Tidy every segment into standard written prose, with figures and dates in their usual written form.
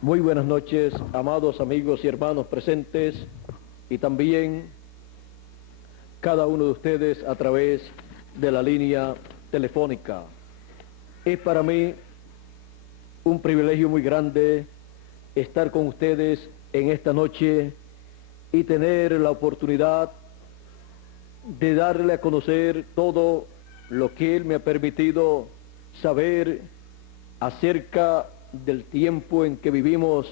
Muy buenas noches, amados amigos y hermanos presentes, y también cada uno de ustedes a través de la línea telefónica. Es para mí un privilegio muy grande estar con ustedes en esta noche y tener la oportunidad de darle a conocer todo lo que Él me ha permitido saber acerca del tiempo en que vivimos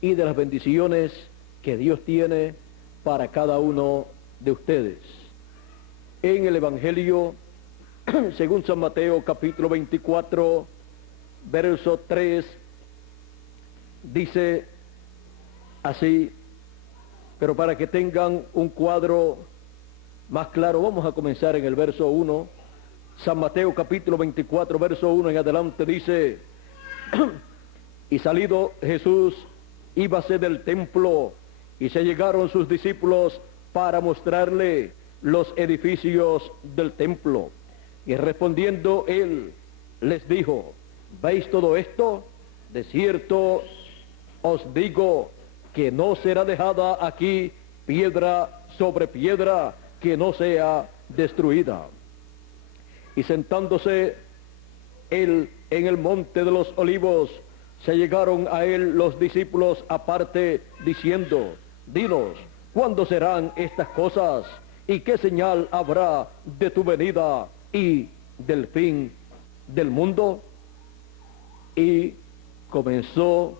y de las bendiciones que Dios tiene para cada uno de ustedes. En el Evangelio, según San Mateo, capítulo 24, verso 3, dice así, pero para que tengan un cuadro más claro, vamos a comenzar en el verso 1. San Mateo, capítulo 24, verso 1 en adelante, dice: y salido Jesús, íbase del templo, y se llegaron sus discípulos para mostrarle los edificios del templo. Y respondiendo él, les dijo: ¿veis todo esto? De cierto os digo que no será dejada aquí piedra sobre piedra que no sea destruida. Y sentándose él en el monte de los olivos, se llegaron a él los discípulos aparte, diciendo: dinos, ¿cuándo serán estas cosas? ¿Y qué señal habrá de tu venida y del fin del mundo? Y comenzó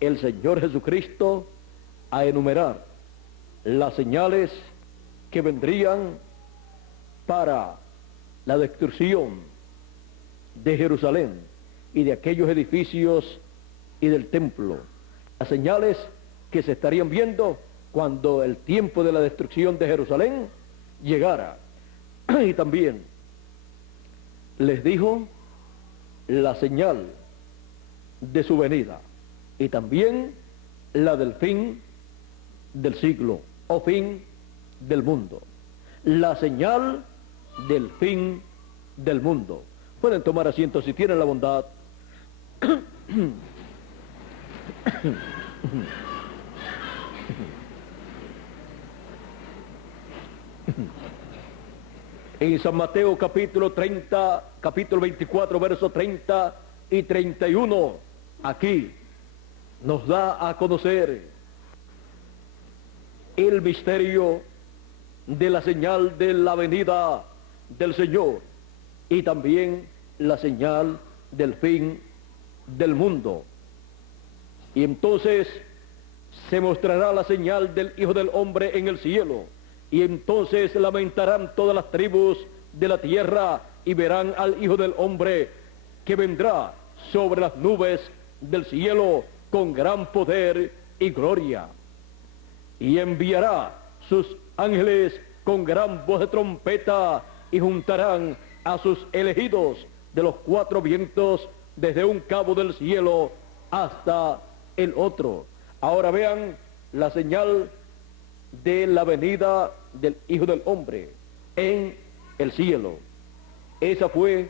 el Señor Jesucristo a enumerar las señales que vendrían para la destrucción de Jerusalén y de aquellos edificios y del templo, las señales que se estarían viendo cuando el tiempo de la destrucción de Jerusalén llegara. Y también les dijo la señal de su venida y también la del fin del siglo o fin del mundo, la señal del fin del mundo. Pueden tomar asiento si tienen la bondad. En San Mateo capítulo 24, versos 30 y 31, aquí nos da a conocer el misterio de la señal de la venida del Señor y también la señal del fin del mundo. Y entonces se mostrará la señal del Hijo del Hombre en el cielo, y entonces lamentarán todas las tribus de la tierra y verán al Hijo del Hombre que vendrá sobre las nubes del cielo con gran poder y gloria, y enviará sus ángeles con gran voz de trompeta, y juntarán a sus elegidos de los cuatro vientos, desde un cabo del cielo hasta el otro. Ahora vean la señal de la venida del Hijo del Hombre en el cielo. Esa fue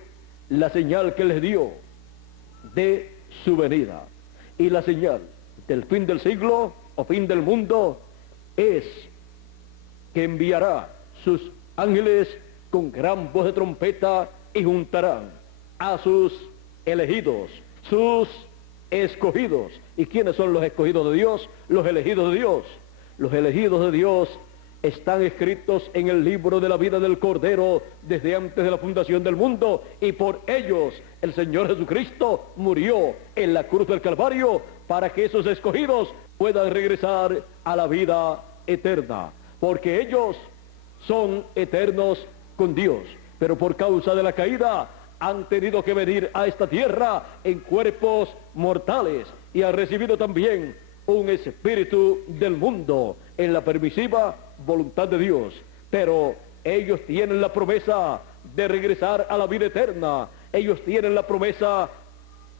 la señal que les dio de su venida. Y la señal del fin del siglo o fin del mundo es que enviará sus ángeles con gran voz de trompeta y juntarán a sus elegidos, sus escogidos. ¿Y quiénes son los escogidos de Dios? Los elegidos de Dios. Los elegidos de Dios están escritos en el libro de la vida del Cordero desde antes de la fundación del mundo, y por ellos el Señor Jesucristo murió en la cruz del Calvario para que esos escogidos puedan regresar a la vida eterna, porque ellos son eternos con Dios, pero por causa de la caída han tenido que venir a esta tierra en cuerpos mortales y han recibido también un espíritu del mundo en la permisiva voluntad de Dios, pero ellos tienen la promesa de regresar a la vida eterna. Ellos tienen la promesa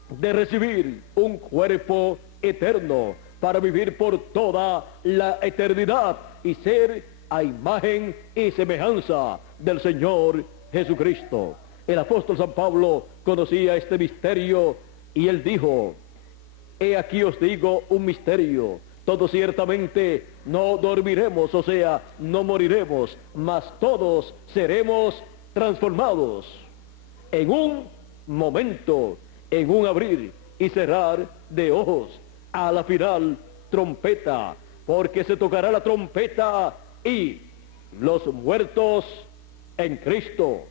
de recibir un cuerpo eterno para vivir por toda la eternidad y ser a imagen y semejanza del Señor Jesucristo. El apóstol San Pablo conocía este misterio y él dijo: he aquí os digo un misterio. Todos ciertamente no dormiremos, o sea, no moriremos, mas todos seremos transformados en un momento, en un abrir y cerrar de ojos, a la final trompeta, porque se tocará la trompeta y los muertos en Cristo,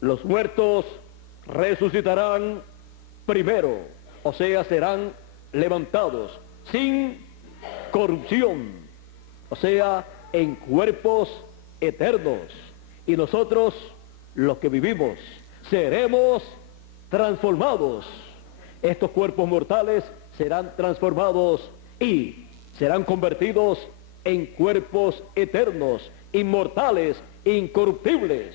los muertos resucitarán primero, o sea, serán levantados sin corrupción, o sea, en cuerpos eternos. Y nosotros, los que vivimos, seremos transformados. Estos cuerpos mortales serán transformados y serán convertidos en cuerpos eternos, inmortales, incorruptibles.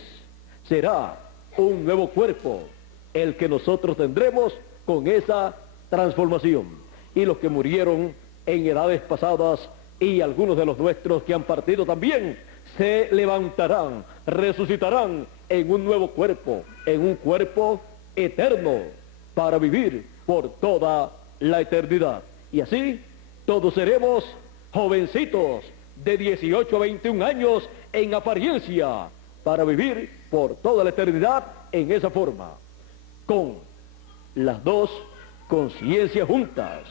Será un nuevo cuerpo el que nosotros tendremos con esa transformación. Y los que murieron en edades pasadas y algunos de los nuestros que han partido también, se levantarán, resucitarán en un nuevo cuerpo, en un cuerpo eterno, para vivir por toda la eternidad. Y así todos seremos jovencitos de 18 a 21 años en apariencia, para vivir por toda la eternidad en esa forma, con las dos conciencias juntas.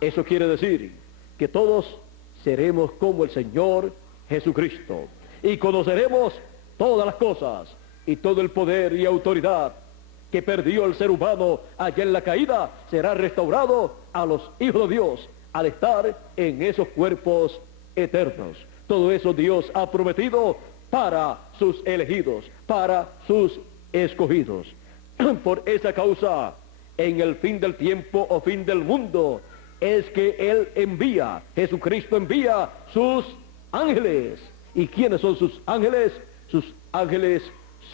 Eso quiere decir que todos seremos como el Señor Jesucristo y conoceremos todas las cosas y todo el poder y autoridad que perdió el ser humano allá en la caída será restaurado a los hijos de Dios al estar en esos cuerpos eternos. Todo eso Dios ha prometido para sus elegidos, para sus escogidos. Por esa causa, en el fin del tiempo o fin del mundo, es que Él envía, Jesucristo envía sus ángeles. ¿Y quiénes son sus ángeles? Sus ángeles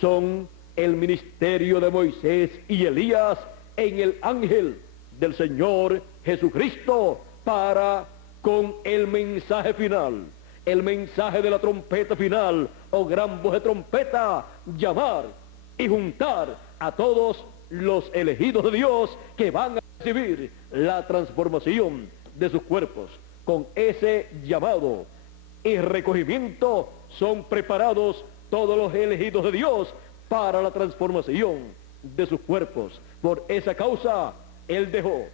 son el ministerio de Moisés y Elías en el ángel del Señor Jesucristo, para con el mensaje final, el mensaje de la trompeta final o gran voz de trompeta, llamar y juntar a todos los elegidos de Dios que van a recibir la transformación de sus cuerpos. Con ese llamado y recogimiento son preparados todos los elegidos de Dios para la transformación de sus cuerpos. Por esa causa Él dejó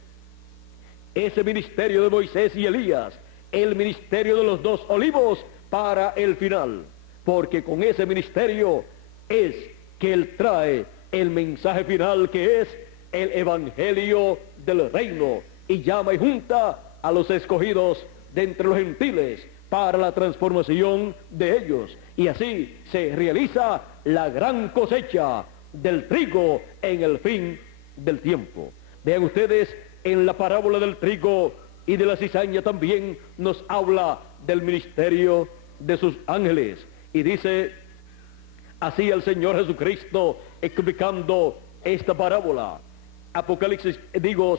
ese ministerio de Moisés y Elías, el ministerio de los dos olivos, para el final, porque con ese ministerio es que Él trae el mensaje final, que es el evangelio del reino, y llama y junta a los escogidos de entre los gentiles para la transformación de ellos, y así se realiza la gran cosecha del trigo en el fin del tiempo. Vean ustedes, en la parábola del trigo y de la cizaña también nos habla del ministerio de sus ángeles, y dice así el Señor Jesucristo explicando esta parábola.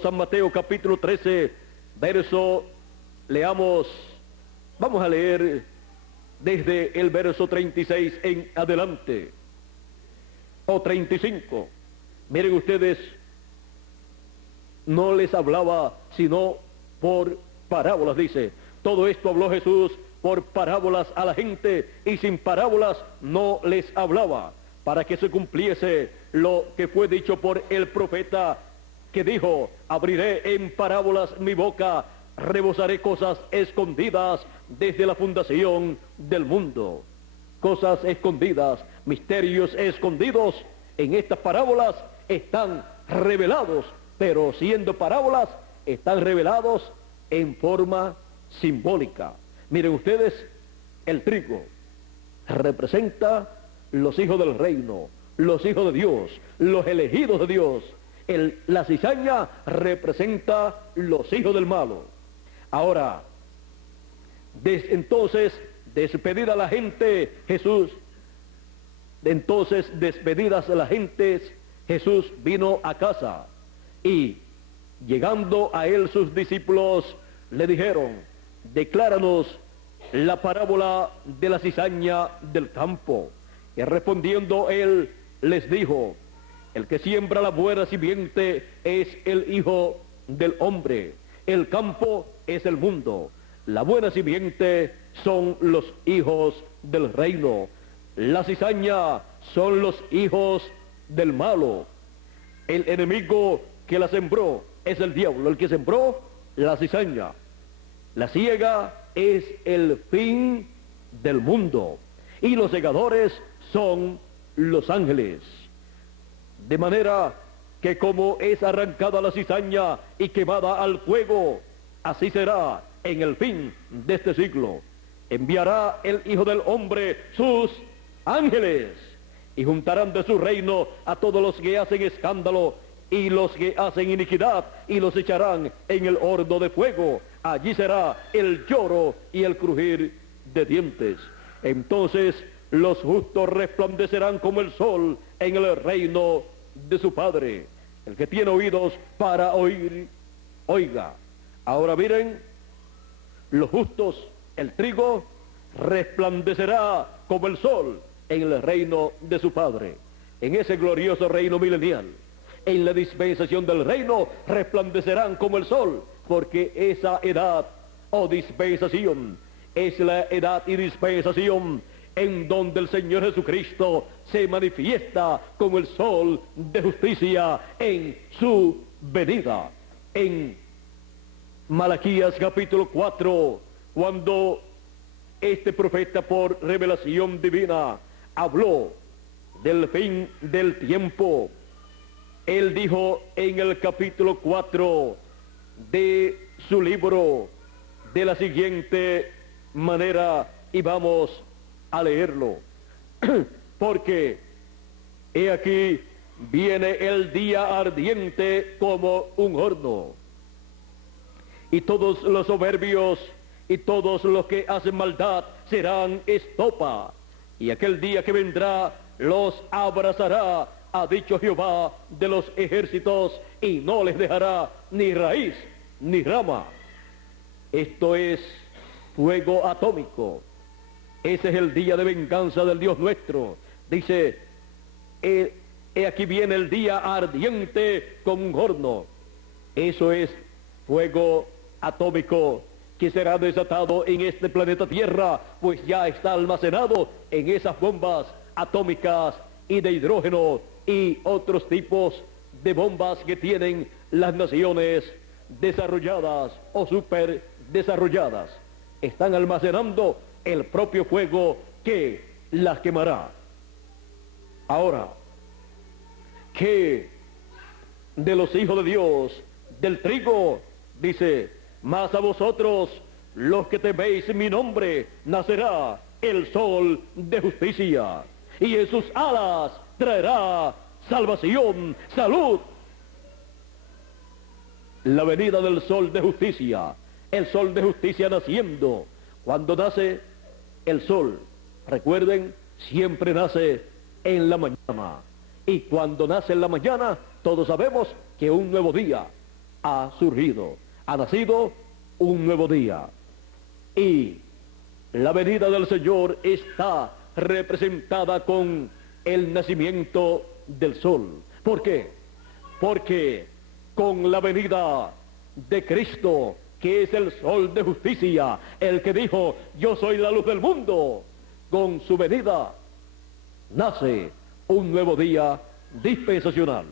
San Mateo capítulo 13, verso, leamos, vamos a leer desde el verso 36 en adelante, o 35. Miren ustedes, no les hablaba sino por parábolas, dice. Todo esto habló Jesús por parábolas a la gente, y sin parábolas no les hablaba, para que se cumpliese lo que fue dicho por el profeta, que dijo: abriré en parábolas mi boca, rebosaré cosas escondidas desde la fundación del mundo. Cosas escondidas, misterios escondidos en estas parábolas están revelados, pero siendo parábolas están revelados en forma simbólica. Miren ustedes, el trigo representa los hijos del reino, los hijos de Dios, los elegidos de Dios. La cizaña representa los hijos del malo. Ahora, entonces, despedida la gente, despedidas las gentes, Jesús vino a casa, y llegando a él sus discípulos le dijeron: decláranos la parábola de la cizaña del campo. Y respondiendo él les dijo: el que siembra la buena simiente es el Hijo del hombre. El campo es el mundo. La buena simiente son los hijos del reino. La cizaña son los hijos del malo. El enemigo que la sembró es el diablo, el que sembró la cizaña. La siega es el fin del mundo y los segadores son los ángeles. De manera que como es arrancada la cizaña y quemada al fuego, así será en el fin de este siglo. Enviará el Hijo del Hombre sus ángeles y juntarán de su reino a todos los que hacen escándalo y los que hacen iniquidad, y los echarán en el horno de fuego. Allí será el lloro y el crujir de dientes. Entonces los justos resplandecerán como el sol en el reino de su Padre. El que tiene oídos para oír, oiga. Ahora miren, los justos, el trigo, resplandecerá como el sol en el reino de su Padre, en ese glorioso reino milenial. En la dispensación del reino resplandecerán como el sol, porque esa edad o dispensación es la edad y dispensación en donde el Señor Jesucristo se manifiesta como el sol de justicia en su venida. En Malaquías capítulo 4, cuando este profeta por revelación divina habló del fin del tiempo, él dijo en el capítulo 4 de su libro de la siguiente manera, y vamos a leerlo, porque he aquí viene el día ardiente como un horno, y todos los soberbios y todos los que hacen maldad serán estopa, y aquel día que vendrá los abrazará, ha dicho Jehová de los ejércitos, y no les dejará ni raíz ni rama. Esto es fuego atómico. Ese es el día de venganza del Dios nuestro. Dice, he aquí viene el día ardiente como un horno. Eso es fuego atómico que será desatado en este planeta Tierra, pues ya está almacenado en esas bombas atómicas y de hidrógeno y otros tipos de bombas que tienen las naciones desarrolladas o super desarrolladas. Están almacenando el propio fuego que las quemará. Ahora, que de los hijos de Dios, del trigo, dice, mas a vosotros, los que teméis mi nombre, nacerá el sol de justicia, y en sus alas traerá salvación, salud. La venida del sol de justicia, el sol de justicia naciendo. Cuando nace el sol, recuerden, siempre nace en la mañana. Y cuando nace en la mañana, todos sabemos que un nuevo día ha surgido, ha nacido un nuevo día. Y la venida del Señor está representada con el nacimiento del sol. ¿Por qué? Porque con la venida de Cristo, que es el sol de justicia, el que dijo, yo soy la luz del mundo, con su venida nace un nuevo día dispensacional.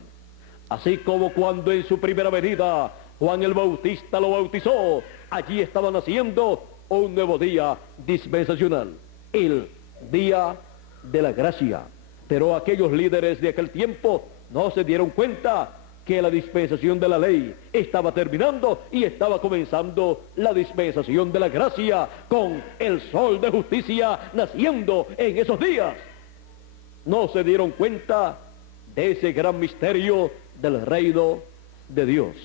Así como cuando en su primera venida Juan el Bautista lo bautizó, allí estaba naciendo un nuevo día dispensacional, el día de la gracia. Pero aquellos líderes de aquel tiempo no se dieron cuenta que la dispensación de la ley estaba terminando y estaba comenzando la dispensación de la gracia, con el sol de justicia naciendo en esos días. No se dieron cuenta de ese gran misterio del reino de Dios.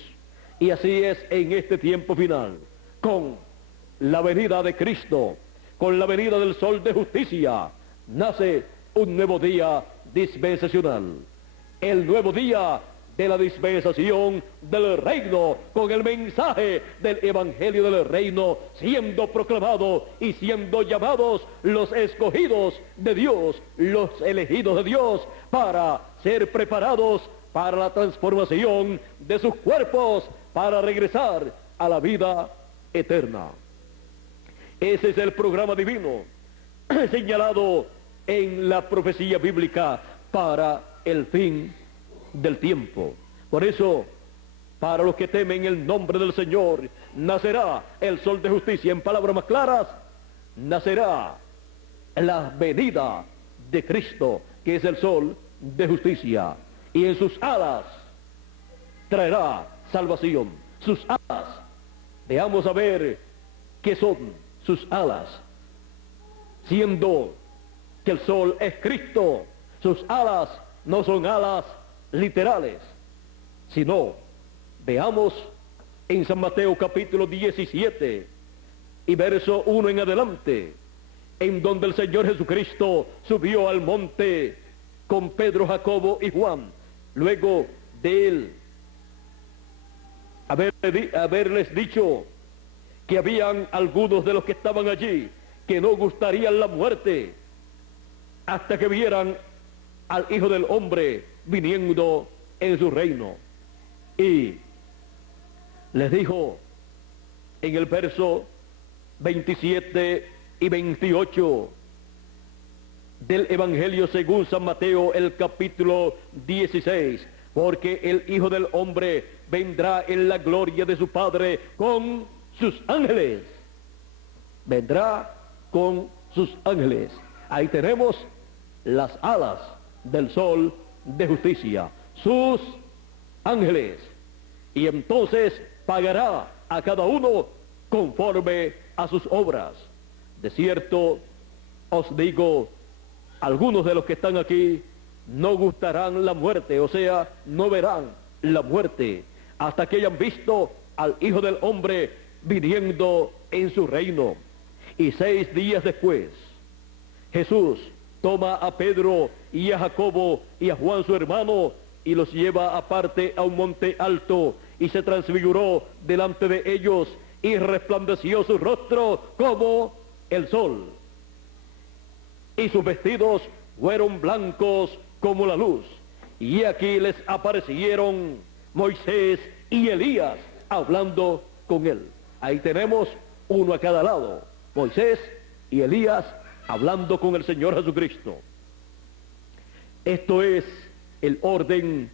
Y así es en este tiempo final, con la venida de Cristo, con la venida del sol de justicia, nace un nuevo día dispensacional. El nuevo día de la dispensación del reino, con el mensaje del evangelio del reino siendo proclamado y siendo llamados los escogidos de Dios, los elegidos de Dios, para ser preparados para la transformación de sus cuerpos, para regresar a la vida eterna. Ese es el programa divino señalado en la profecía bíblica para el fin del tiempo. Por eso, para los que temen el nombre del Señor, nacerá el sol de justicia. En palabras más claras, nacerá la venida de Cristo, que es el sol de justicia, y en sus alas traerá salvación. Sus alas, veamos a ver qué son sus alas. Siendo que el sol es Cristo, sus alas no son alas literales, sino, veamos en San Mateo capítulo 17 y verso 1 en adelante, en donde el Señor Jesucristo subió al monte con Pedro, Jacobo y Juan, luego de él haberles dicho que habían algunos de los que estaban allí que no gustarían la muerte hasta que vieran al Hijo del Hombre viniendo en su reino. Y les dijo en el verso 27 y 28 del Evangelio según San Mateo, el capítulo 16, porque el Hijo del Hombre vendrá en la gloria de su Padre con sus ángeles. Vendrá con sus ángeles. Ahí tenemos las alas del sol de justicia, sus ángeles. Y entonces pagará a cada uno conforme a sus obras. De cierto os digo, algunos de los que están aquí no gustarán la muerte, o sea, no verán la muerte, hasta que hayan visto al Hijo del Hombre viniendo en su reino. Y 6 días después, Jesús toma a Pedro y a Jacobo y a Juan su hermano y los lleva aparte a un monte alto, y se transfiguró delante de ellos y resplandeció su rostro como el sol, y sus vestidos fueron blancos como la luz. Y aquí les aparecieron Moisés y Elías hablando con él. Ahí tenemos uno a cada lado, Moisés y Elías hablando con el Señor Jesucristo. Esto es el orden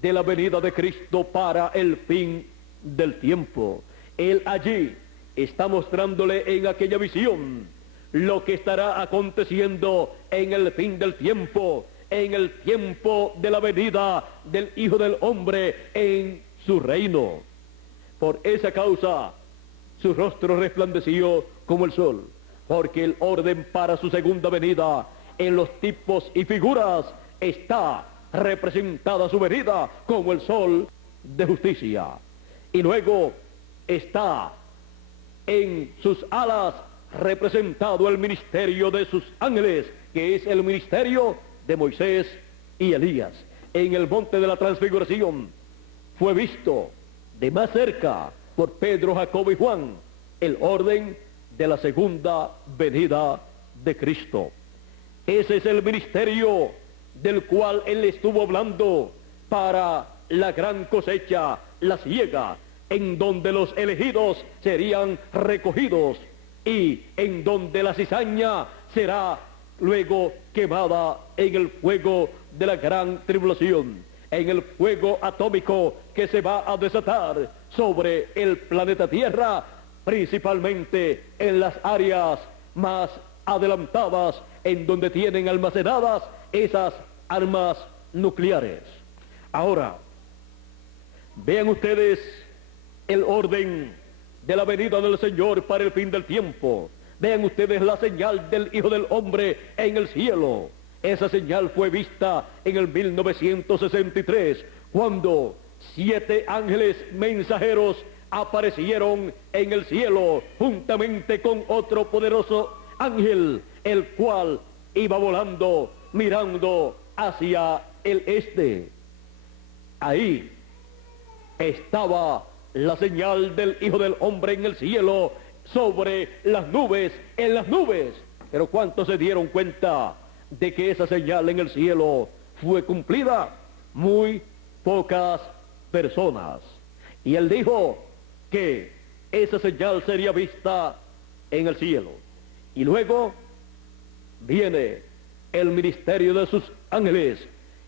de la venida de Cristo para el fin del tiempo. Él allí está mostrándole en aquella visión lo que estará aconteciendo en el fin del tiempo, en el tiempo de la venida del Hijo del Hombre en su reino. Por esa causa su rostro resplandeció como el sol, porque el orden para su segunda venida en los tipos y figuras está representada su venida como el sol de justicia. Y luego está en sus alas representado el ministerio de sus ángeles, que es el ministerio de Moisés y Elías. En el monte de la transfiguración fue visto de más cerca por Pedro, Jacobo y Juan el orden de la segunda venida de Cristo. Ese es el ministerio del cual él estuvo hablando para la gran cosecha, la siega, en donde los elegidos serían recogidos y en donde la cizaña será luego quemada en el fuego de la gran tribulación, en el fuego atómico que se va a desatar sobre el planeta Tierra, principalmente en las áreas más adelantadas, en donde tienen almacenadas esas armas nucleares. Ahora, vean ustedes el orden de la venida del Señor para el fin del tiempo. Vean ustedes la señal del Hijo del Hombre en el cielo. Esa señal fue vista en el 1963, cuando 7 ángeles mensajeros aparecieron en el cielo, juntamente con otro poderoso ángel, el cual iba volando, mirando hacia el este. Ahí estaba la señal del Hijo del Hombre en el cielo, sobre las nubes, en las nubes. Pero ¿cuántos se dieron cuenta de que esa señal en el cielo fue cumplida? Muy pocas personas. Y él dijo que esa señal sería vista en el cielo. Y luego viene el ministerio de sus ángeles,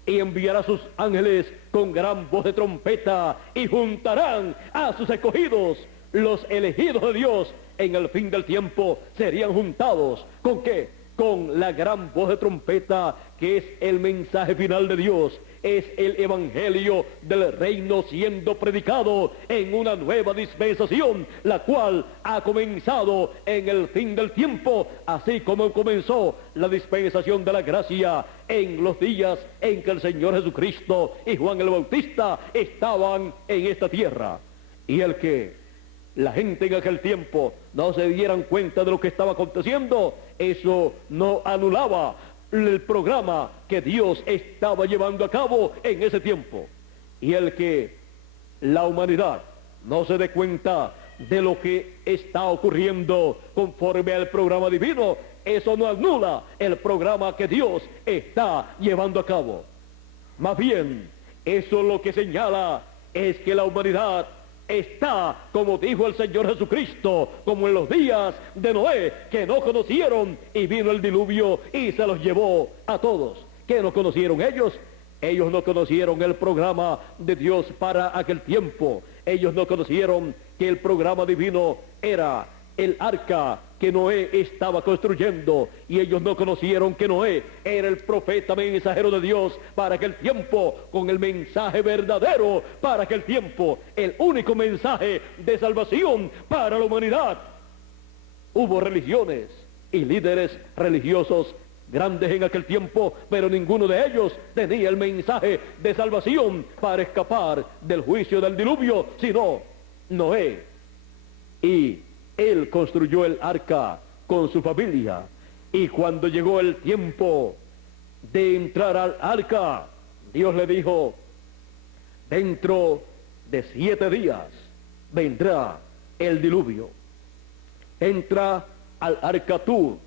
y enviará a sus ángeles con gran voz de trompeta, y juntarán a sus escogidos. Los elegidos de Dios en el fin del tiempo serían juntados. ¿Con qué? Con la gran voz de trompeta, que es el mensaje final de Dios. Es el evangelio del reino siendo predicado en una nueva dispensación, la cual ha comenzado en el fin del tiempo, así como comenzó la dispensación de la gracia en los días en que el Señor Jesucristo y Juan el Bautista estaban en esta tierra. Y el que la gente en aquel tiempo no se dieran cuenta de lo que estaba aconteciendo, eso no anulaba el programa que Dios estaba llevando a cabo en ese tiempo. Y el que la humanidad no se dé cuenta de lo que está ocurriendo conforme al programa divino, eso no anula el programa que Dios está llevando a cabo. Más bien, eso lo que señala es que la humanidad está, como dijo el Señor Jesucristo, como en los días de Noé, que no conocieron, y vino el diluvio y se los llevó a todos. ¿Qué no conocieron ellos? Ellos no conocieron el programa de Dios para aquel tiempo. Ellos no conocieron que el programa divino era el arca que Noé estaba construyendo, y ellos no conocieron que Noé era el profeta mensajero de Dios para aquel tiempo, con el mensaje verdadero para aquel tiempo, el único mensaje de salvación para la humanidad. Hubo religiones y líderes religiosos grandes en aquel tiempo, pero ninguno de ellos tenía el mensaje de salvación para escapar del juicio del diluvio, sino Noé. Y él construyó el arca con su familia, y cuando llegó el tiempo de entrar al arca, Dios le dijo: dentro de 7 días vendrá el diluvio. Entra al arca tú,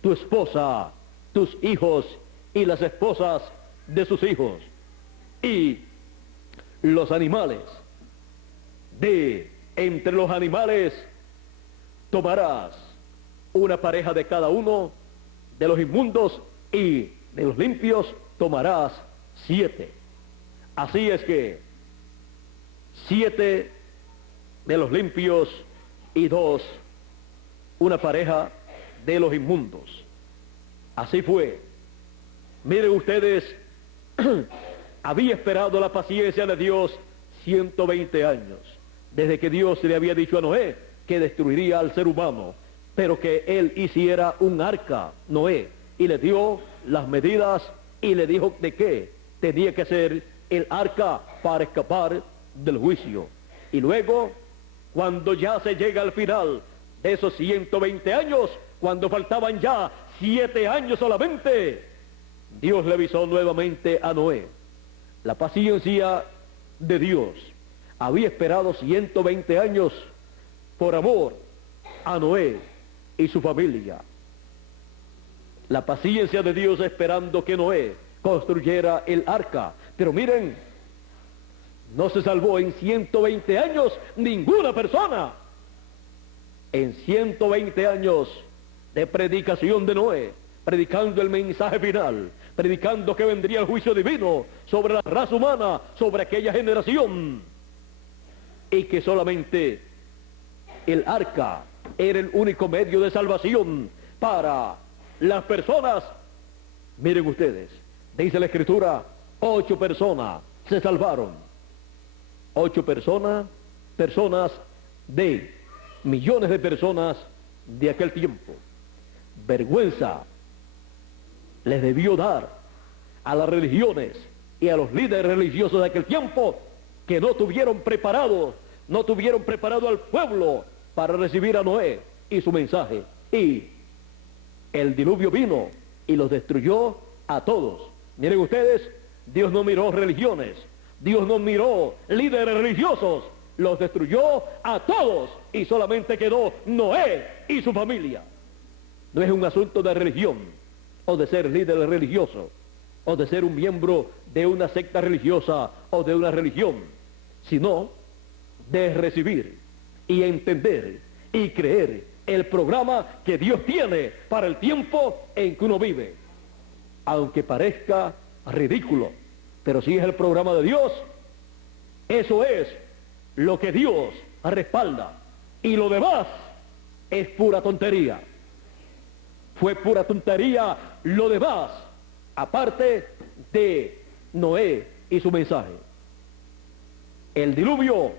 tu esposa, tus hijos y las esposas de sus hijos, y los animales. De entre los animales tomarás una pareja de cada uno, de los inmundos, y de los limpios tomarás 7. Así es que 7 de los limpios y 2, una pareja de los inmundos. Así fue. Miren ustedes, había esperado la paciencia de Dios 120 años, desde que Dios le había dicho a Noé que destruiría al ser humano, pero que él hiciera un arca, Noé, y le dio las medidas y le dijo de qué tenía que ser el arca para escapar del juicio. Y luego, cuando ya se llega al final de esos 120 años, cuando faltaban ya 7 años solamente, Dios le avisó nuevamente a Noé. La paciencia de Dios había esperado 120 años por amor a Noé y su familia. La paciencia de Dios esperando que Noé construyera el arca. Pero miren, no se salvó en 120 años ninguna persona. En 120 años de predicación de Noé, predicando el mensaje final, predicando que vendría el juicio divino sobre la raza humana, sobre aquella generación, y que solamente el arca era el único medio de salvación para las personas. Miren ustedes, dice la Escritura, 8 personas se salvaron. 8 personas de millones de personas de aquel tiempo. Vergüenza les debió dar a las religiones y a los líderes religiosos de aquel tiempo, que no tuvieron preparado al pueblo para recibir a Noé y su mensaje. Y el diluvio vino y los destruyó a todos. Miren ustedes, Dios no miró religiones, Dios no miró líderes religiosos, los destruyó a todos, y solamente quedó Noé y su familia. No es un asunto de religión o de ser líder religioso, o de ser un miembro de una secta religiosa o de una religión, sino de recibir y entender y creer el programa que Dios tiene para el tiempo en que uno vive. Aunque parezca ridículo, pero si es el programa de Dios, eso es lo que Dios respalda. Y lo demás es pura tontería. Fue pura tontería lo demás, aparte de Noé y su mensaje. El diluvio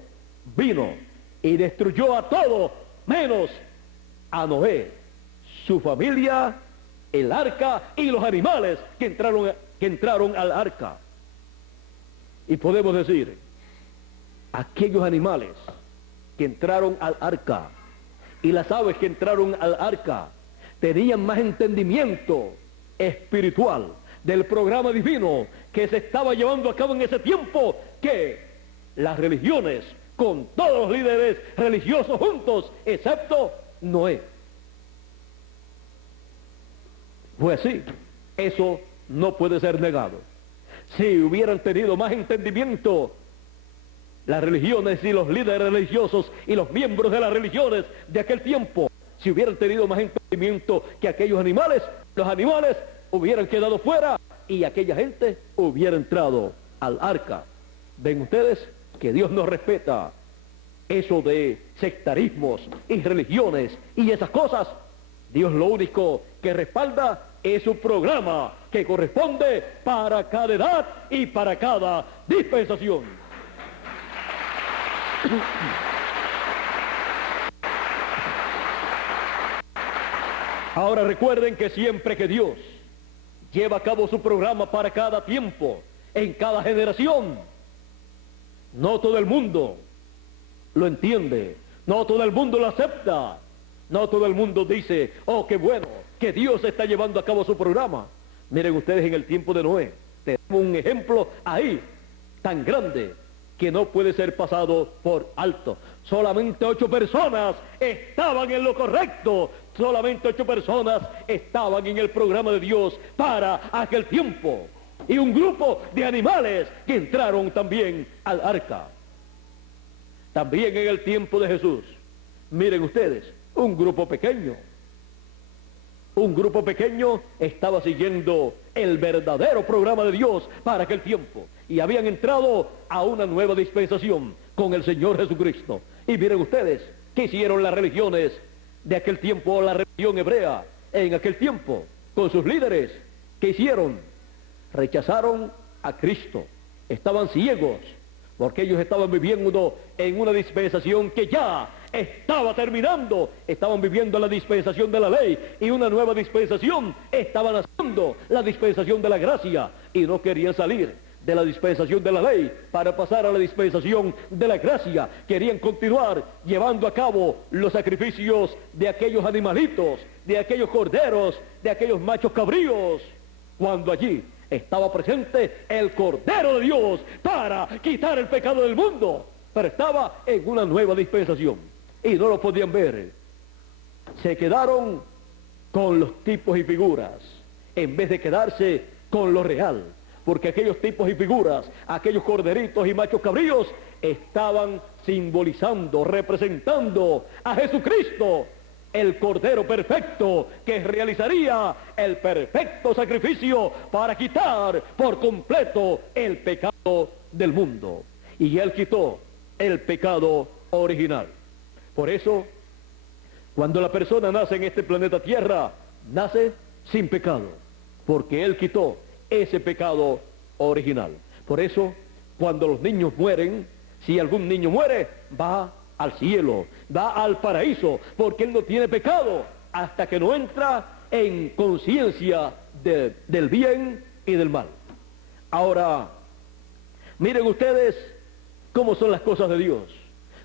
vino y destruyó a todos, menos a Noé, su familia, el arca y los animales que entraron al arca. Y podemos decir, aquellos animales que entraron al arca y las aves que entraron al arca tenían más entendimiento espiritual del programa divino que se estaba llevando a cabo en ese tiempo que las religiones, con todos los líderes religiosos juntos, excepto Noé. Pues sí, eso no puede ser negado. Si hubieran tenido más entendimiento las religiones y los líderes religiosos y los miembros de las religiones de aquel tiempo, si hubieran tenido más entendimiento que aquellos animales, los animales hubieran quedado fuera y aquella gente hubiera entrado al arca. Ven ustedes que Dios nos respeta. Eso de sectarismos y religiones y esas cosas, Dios lo único que respalda es su programa que corresponde para cada edad y para cada dispensación. Ahora recuerden que siempre que Dios lleva a cabo su programa para cada tiempo, en cada generación, no todo el mundo lo entiende, no todo el mundo lo acepta, no todo el mundo dice, oh, qué bueno que Dios está llevando a cabo su programa. Miren ustedes, en el tiempo de Noé, tenemos un ejemplo ahí tan grande que no puede ser pasado por alto. Solamente 8 personas estaban en lo correcto, solamente 8 personas estaban en el programa de Dios para aquel tiempo, y un grupo de animales que entraron también al arca. También en el tiempo de Jesús, miren ustedes, un grupo pequeño estaba siguiendo el verdadero programa de Dios para aquel tiempo, y habían entrado a una nueva dispensación con el Señor Jesucristo. Y miren ustedes, ¿qué hicieron las religiones de aquel tiempo, o la religión hebrea en aquel tiempo, con sus líderes? ¿Qué hicieron? Rechazaron a Cristo, estaban ciegos, porque ellos estaban viviendo en una dispensación que ya estaba terminando. Estaban viviendo la dispensación de la ley, y una nueva dispensación estaban haciendo, la dispensación de la gracia, y no querían salir de la dispensación de la ley para pasar a la dispensación de la gracia. Querían continuar llevando a cabo los sacrificios de aquellos animalitos, de aquellos corderos, de aquellos machos cabríos, cuando allí estaba presente el Cordero de Dios para quitar el pecado del mundo. Pero estaba en una nueva dispensación y no lo podían ver. Se quedaron con los tipos y figuras en vez de quedarse con lo real, porque aquellos tipos y figuras, aquellos corderitos y machos cabríos, estaban simbolizando, representando a Jesucristo, el Cordero perfecto, que realizaría el perfecto sacrificio para quitar por completo el pecado del mundo. Y Él quitó el pecado original. Por eso, cuando la persona nace en este planeta Tierra, nace sin pecado, porque Él quitó ese pecado original. Por eso, cuando los niños mueren, si algún niño muere, va al cielo, va al paraíso, porque él no tiene pecado hasta que no entra en conciencia del bien y del mal. Ahora, miren ustedes cómo son las cosas de Dios.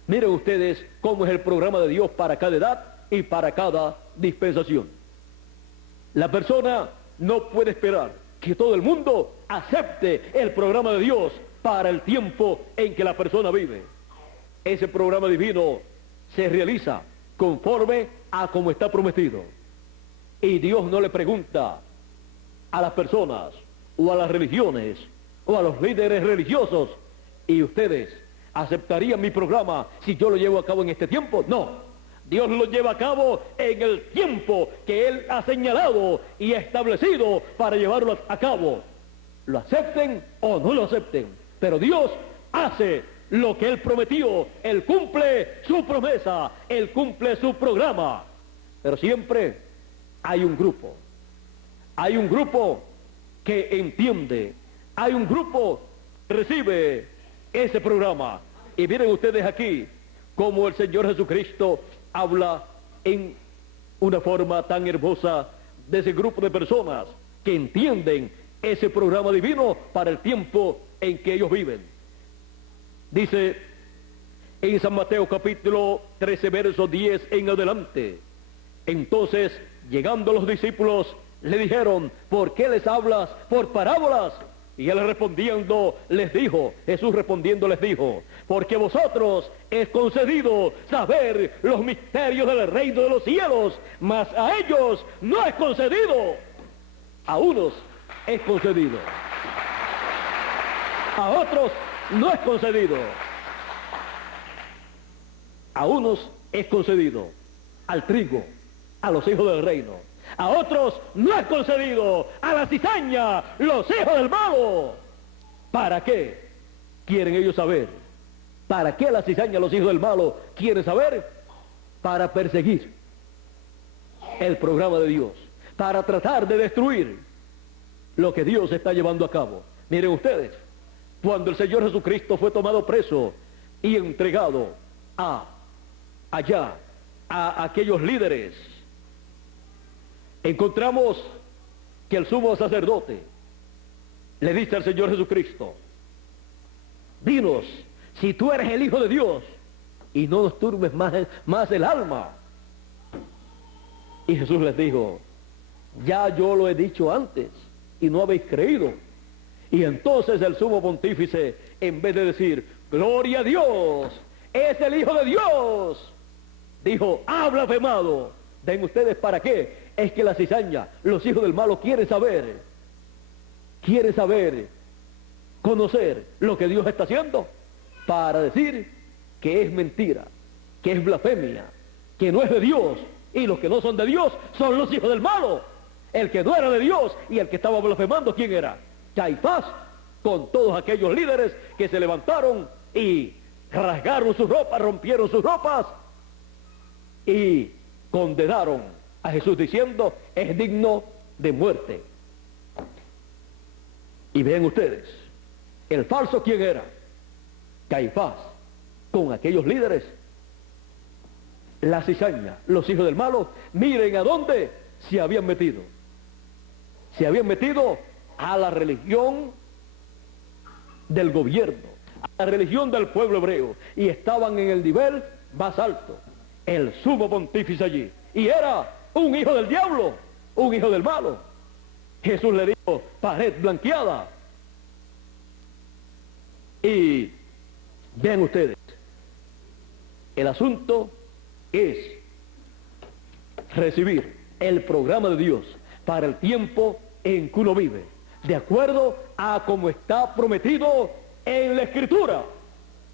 Miren ustedes cómo es el programa de Dios para cada edad y para cada dispensación. La persona no puede esperar que todo el mundo acepte el programa de Dios para el tiempo en que la persona vive. Ese programa divino se realiza conforme a como está prometido. Y Dios no le pregunta a las personas, o a las religiones o a los líderes religiosos, y ustedes aceptarían mi programa si yo lo llevo a cabo en este tiempo. No, Dios lo lleva a cabo en el tiempo que Él ha señalado y establecido para llevarlo a cabo. Lo acepten o no lo acepten, pero Dios hace lo que Él prometió. Él cumple su promesa, Él cumple su programa. Pero siempre hay un grupo que entiende, hay un grupo que recibe ese programa. Y miren ustedes aquí cómo el Señor Jesucristo habla en una forma tan hermosa de ese grupo de personas que entienden ese programa divino para el tiempo en que ellos viven. Dice en San Mateo capítulo 13, verso 10 en adelante: entonces, llegando los discípulos, le dijeron: ¿por qué les hablas por parábolas? Y él respondiendo les dijo, Jesús respondiendo les dijo: porque vosotros es concedido saber los misterios del reino de los cielos, mas a ellos no es concedido. A unos es concedido, a otros no es concedido. A unos es concedido al trigo, a los hijos del reino. A otros no es concedido a la cizaña, los hijos del malo. ¿Para qué quieren ellos saber? ¿Para qué la cizaña, los hijos del malo quieren saber? Para perseguir el programa de Dios, para tratar de destruir lo que Dios está llevando a cabo. Miren ustedes, cuando el Señor Jesucristo fue tomado preso y entregado a aquellos líderes, encontramos que el sumo sacerdote le dice al Señor Jesucristo: dinos si tú eres el Hijo de Dios y no nos turbes más el alma. Y Jesús les dijo: ya yo lo he dicho antes y no habéis creído. Y entonces el sumo pontífice, en vez de decir gloria a Dios, es el Hijo de Dios, dijo: ha blasfemado. ¿Ven ustedes para qué? Es que la cizaña, los hijos del malo quieren saber, conocer lo que Dios está haciendo, para decir que es mentira, que es blasfemia, que no es de Dios, y los que no son de Dios son los hijos del malo. El que no era de Dios y el que estaba blasfemando, ¿quién era? Caifás, con todos aquellos líderes que se levantaron y rasgaron sus ropas, rompieron sus ropas y condenaron a Jesús diciendo: es digno de muerte. Y vean ustedes, el falso, ¿quién era? Caifás, con aquellos líderes. La cizaña, los hijos del malo, miren a dónde se habían metido. Se habían metido a la religión del gobierno, a la religión del pueblo hebreo, y estaban en el nivel más alto. El sumo pontífice allí, y era un hijo del diablo, un hijo del malo. Jesús le dijo: pared blanqueada. Y vean ustedes, el asunto es recibir el programa de Dios para el tiempo en que uno vive, de acuerdo a como está prometido en la Escritura,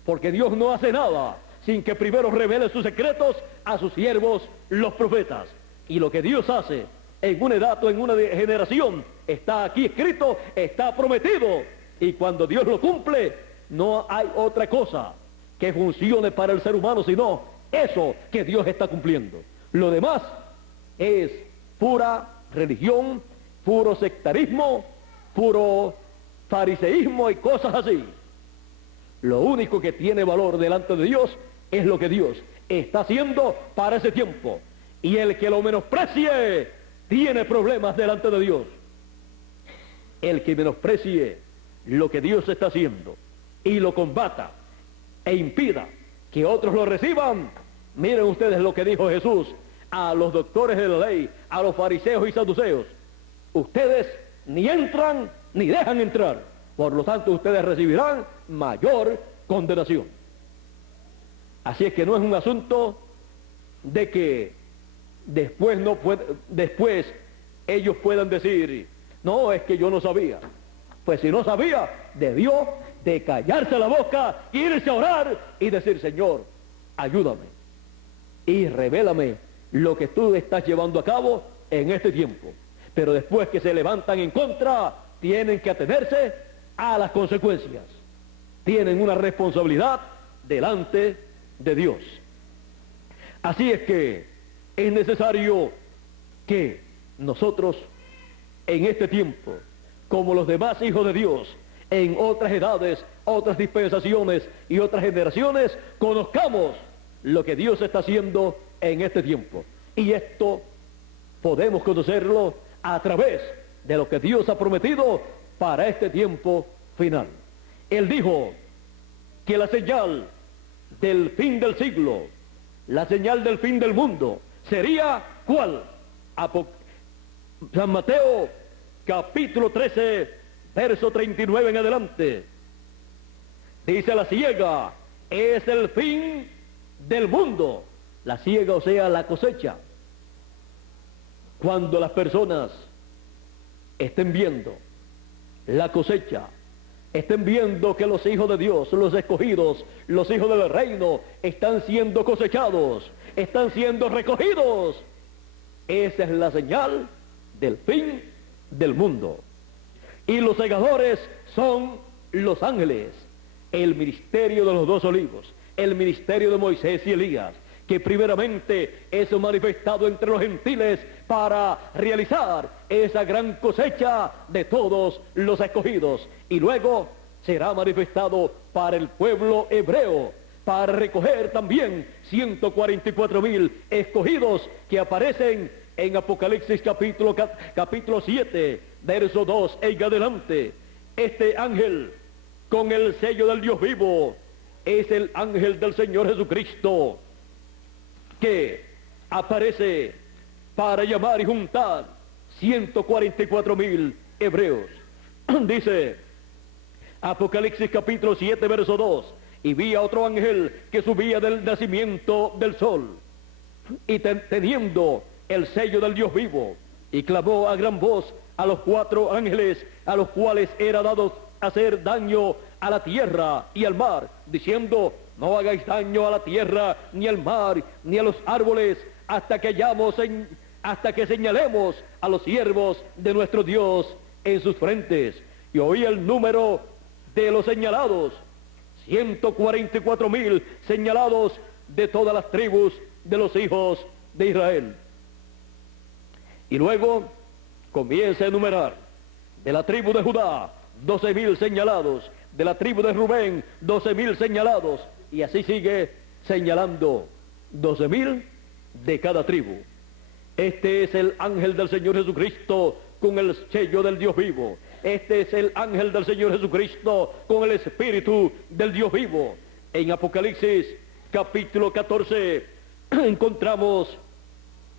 porque Dios no hace nada sin que primero revele sus secretos a sus siervos, los profetas. Y lo que Dios hace en una edad o en una generación está aquí escrito, está prometido, y cuando Dios lo cumple, no hay otra cosa que funcione para el ser humano sino eso que Dios está cumpliendo. Lo demás es pura religión, puro sectarismo, puro fariseísmo y cosas así. Lo único que tiene valor delante de Dios es lo que Dios está haciendo para ese tiempo. Y el que lo menosprecie tiene problemas delante de Dios. El que menosprecie lo que Dios está haciendo y lo combata e impida que otros lo reciban, miren ustedes lo que dijo Jesús a los doctores de la ley, a los fariseos y saduceos: ustedes ni entran ni dejan entrar, por lo tanto ustedes recibirán mayor condenación. Así es que no es un asunto de que después ellos puedan decir: no, es que yo no sabía. Pues si no sabía, debió de callarse la boca, irse a orar y decir: Señor, ayúdame y revélame lo que tú estás llevando a cabo en este tiempo. Pero después que se levantan en contra, tienen que atenerse a las consecuencias. Tienen una responsabilidad delante de Dios. Así es que es necesario que nosotros en este tiempo, como los demás hijos de Dios, en otras edades, otras dispensaciones y otras generaciones, conozcamos lo que Dios está haciendo en este tiempo. Y esto podemos conocerlo a través de lo que Dios ha prometido para este tiempo final. Él dijo que la señal del fin del siglo, la señal del fin del mundo, sería ¿cuál? San Mateo capítulo 13, verso 39 en adelante. Dice: la siega es el fin del mundo. La siega, o sea, la cosecha. Cuando las personas estén viendo la cosecha, estén viendo que los hijos de Dios, los escogidos, los hijos del reino, están siendo cosechados, están siendo recogidos, esa es la señal del fin del mundo. Y los segadores son los ángeles, el ministerio de los dos olivos, el ministerio de Moisés y Elías, que primeramente es manifestado entre los gentiles para realizar esa gran cosecha de todos los escogidos, y luego será manifestado para el pueblo hebreo, para recoger también 144,000 escogidos que aparecen en Apocalipsis capítulo 7, verso 2 en adelante. Este ángel con el sello del Dios vivo es el ángel del Señor Jesucristo, que aparece para llamar y juntar 144,000 hebreos. Dice Apocalipsis capítulo 7, verso 2: y vi a otro ángel que subía del nacimiento del sol, y teniendo el sello del Dios vivo, y clamó a gran voz a los 4 ángeles a los cuales era dado hacer daño a la tierra y al mar, diciendo: no hagáis daño a la tierra, ni al mar, ni a los árboles, hasta que señalemos a los siervos de nuestro Dios en sus frentes. Y oí el número de los señalados: 144,000 señalados de todas las tribus de los hijos de Israel. Y luego comienza a enumerar: de la tribu de Judá, 12,000 señalados; de la tribu de Rubén, 12,000 señalados; y así sigue señalando 12,000 de cada tribu. Este es el ángel del Señor Jesucristo con el sello del Dios vivo. Este es el ángel del Señor Jesucristo con el Espíritu del Dios vivo. En Apocalipsis capítulo 14 encontramos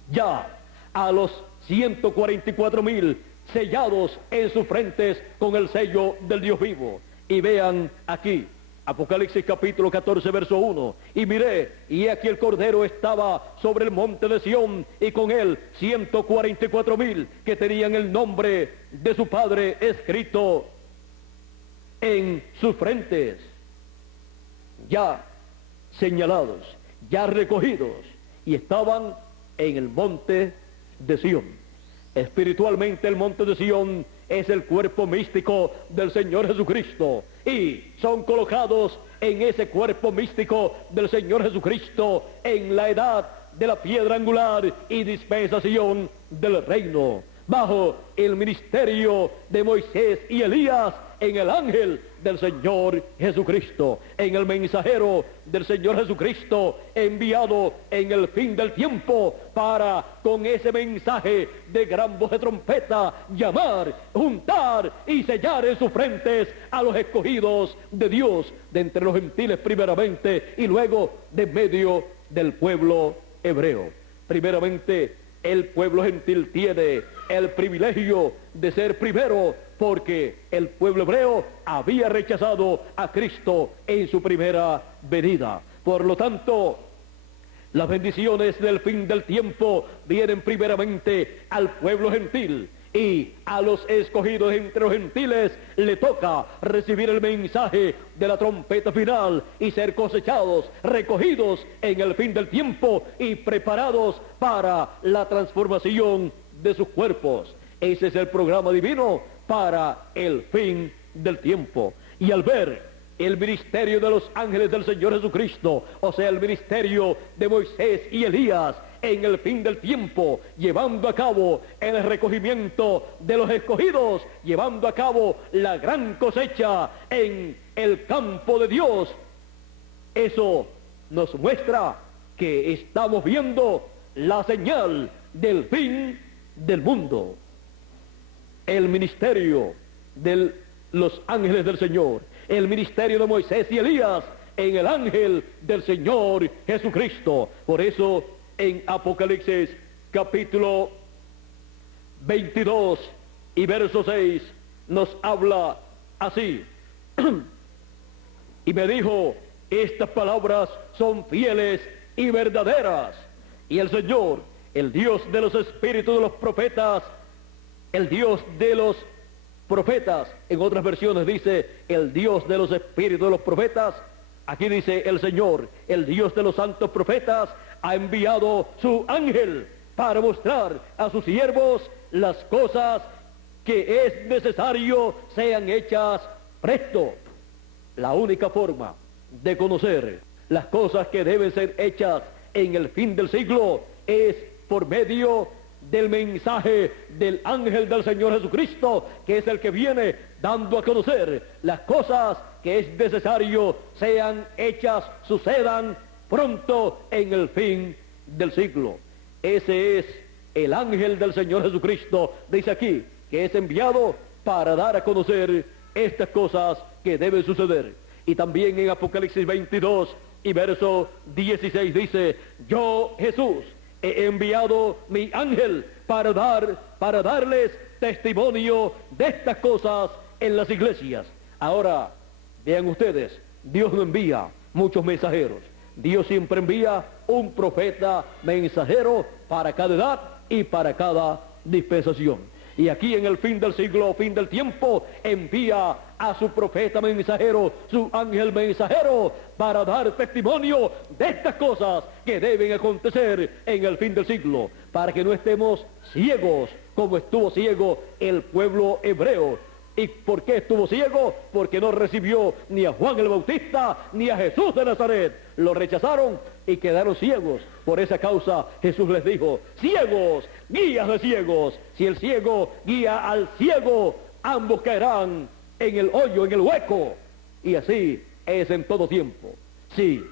ya a los 144,000 sellados en sus frentes con el sello del Dios vivo. Y vean aquí, Apocalipsis capítulo 14, verso 1: y miré, y aquí el Cordero estaba sobre el monte de Sión, y con él 144,000 que tenían el nombre de su Padre escrito en sus frentes, ya señalados, ya recogidos, y estaban en el monte de Sión. Espiritualmente el monte de Sión es el cuerpo místico del Señor Jesucristo, y son colocados en ese cuerpo místico del Señor Jesucristo en la edad de la piedra angular y dispensación del reino, bajo el ministerio de Moisés y Elías, en el ángel del Señor Jesucristo, en el mensajero del Señor Jesucristo, enviado en el fin del tiempo para, con ese mensaje de gran voz de trompeta, llamar, juntar y sellar en sus frentes a los escogidos de Dios, de entre los gentiles primeramente, y luego de medio del pueblo hebreo. Primeramente, el pueblo gentil tiene el privilegio de ser primero, porque el pueblo hebreo había rechazado a Cristo en su primera venida. Por lo tanto, las bendiciones del fin del tiempo vienen primeramente al pueblo gentil, Y a los escogidos entre los gentiles le toca recibir el mensaje de la trompeta final y ser cosechados, recogidos en el fin del tiempo y preparados para la transformación de sus cuerpos. Ese es el programa divino para el fin del tiempo. Y al ver el ministerio de los ángeles del Señor Jesucristo, o sea, el ministerio de Moisés y Elías en el fin del tiempo, llevando a cabo el recogimiento de los escogidos, llevando a cabo la gran cosecha en el campo de Dios, eso nos muestra que estamos viendo la señal del fin del mundo. El ministerio de los ángeles del Señor, el ministerio de Moisés y Elías en el ángel del Señor Jesucristo. Por eso en Apocalipsis capítulo 22 y verso 6 nos habla así. Y me dijo, estas palabras son fieles y verdaderas. Y el Señor, el Dios de los espíritus de los profetas, el Dios de los profetas, en otras versiones dice el Dios de los espíritus de los profetas, aquí dice el Señor, el Dios de los santos profetas, ha enviado su ángel para mostrar a sus siervos las cosas que es necesario sean hechas presto. La única forma de conocer las cosas que deben ser hechas en el fin del siglo es por medio del mensaje del ángel del Señor Jesucristo, que es el que viene dando a conocer las cosas que es necesario sean hechas, sucedan pronto en el fin del siglo. Ese es el ángel del Señor Jesucristo, dice aquí, que es enviado para dar a conocer estas cosas que deben suceder. Y también en Apocalipsis 22 y verso 16 dice, yo Jesús he enviado mi ángel para darles testimonio de estas cosas en las iglesias. Ahora, vean ustedes, Dios no envía muchos mensajeros. Dios siempre envía un profeta mensajero para cada edad y para cada dispensación. Y aquí en el fin del siglo, fin del tiempo, envía a su profeta mensajero, su ángel mensajero, para dar testimonio de estas cosas que deben acontecer en el fin del siglo, para que no estemos ciegos como estuvo ciego el pueblo hebreo. ¿Y por qué estuvo ciego? Porque no recibió ni a Juan el Bautista ni a Jesús de Nazaret. Lo rechazaron y quedaron ciegos. Por esa causa Jesús les dijo, ciegos, guías de ciegos. Si el ciego guía al ciego, ambos caerán en el hoyo, en el hueco. Y así es en todo tiempo. Si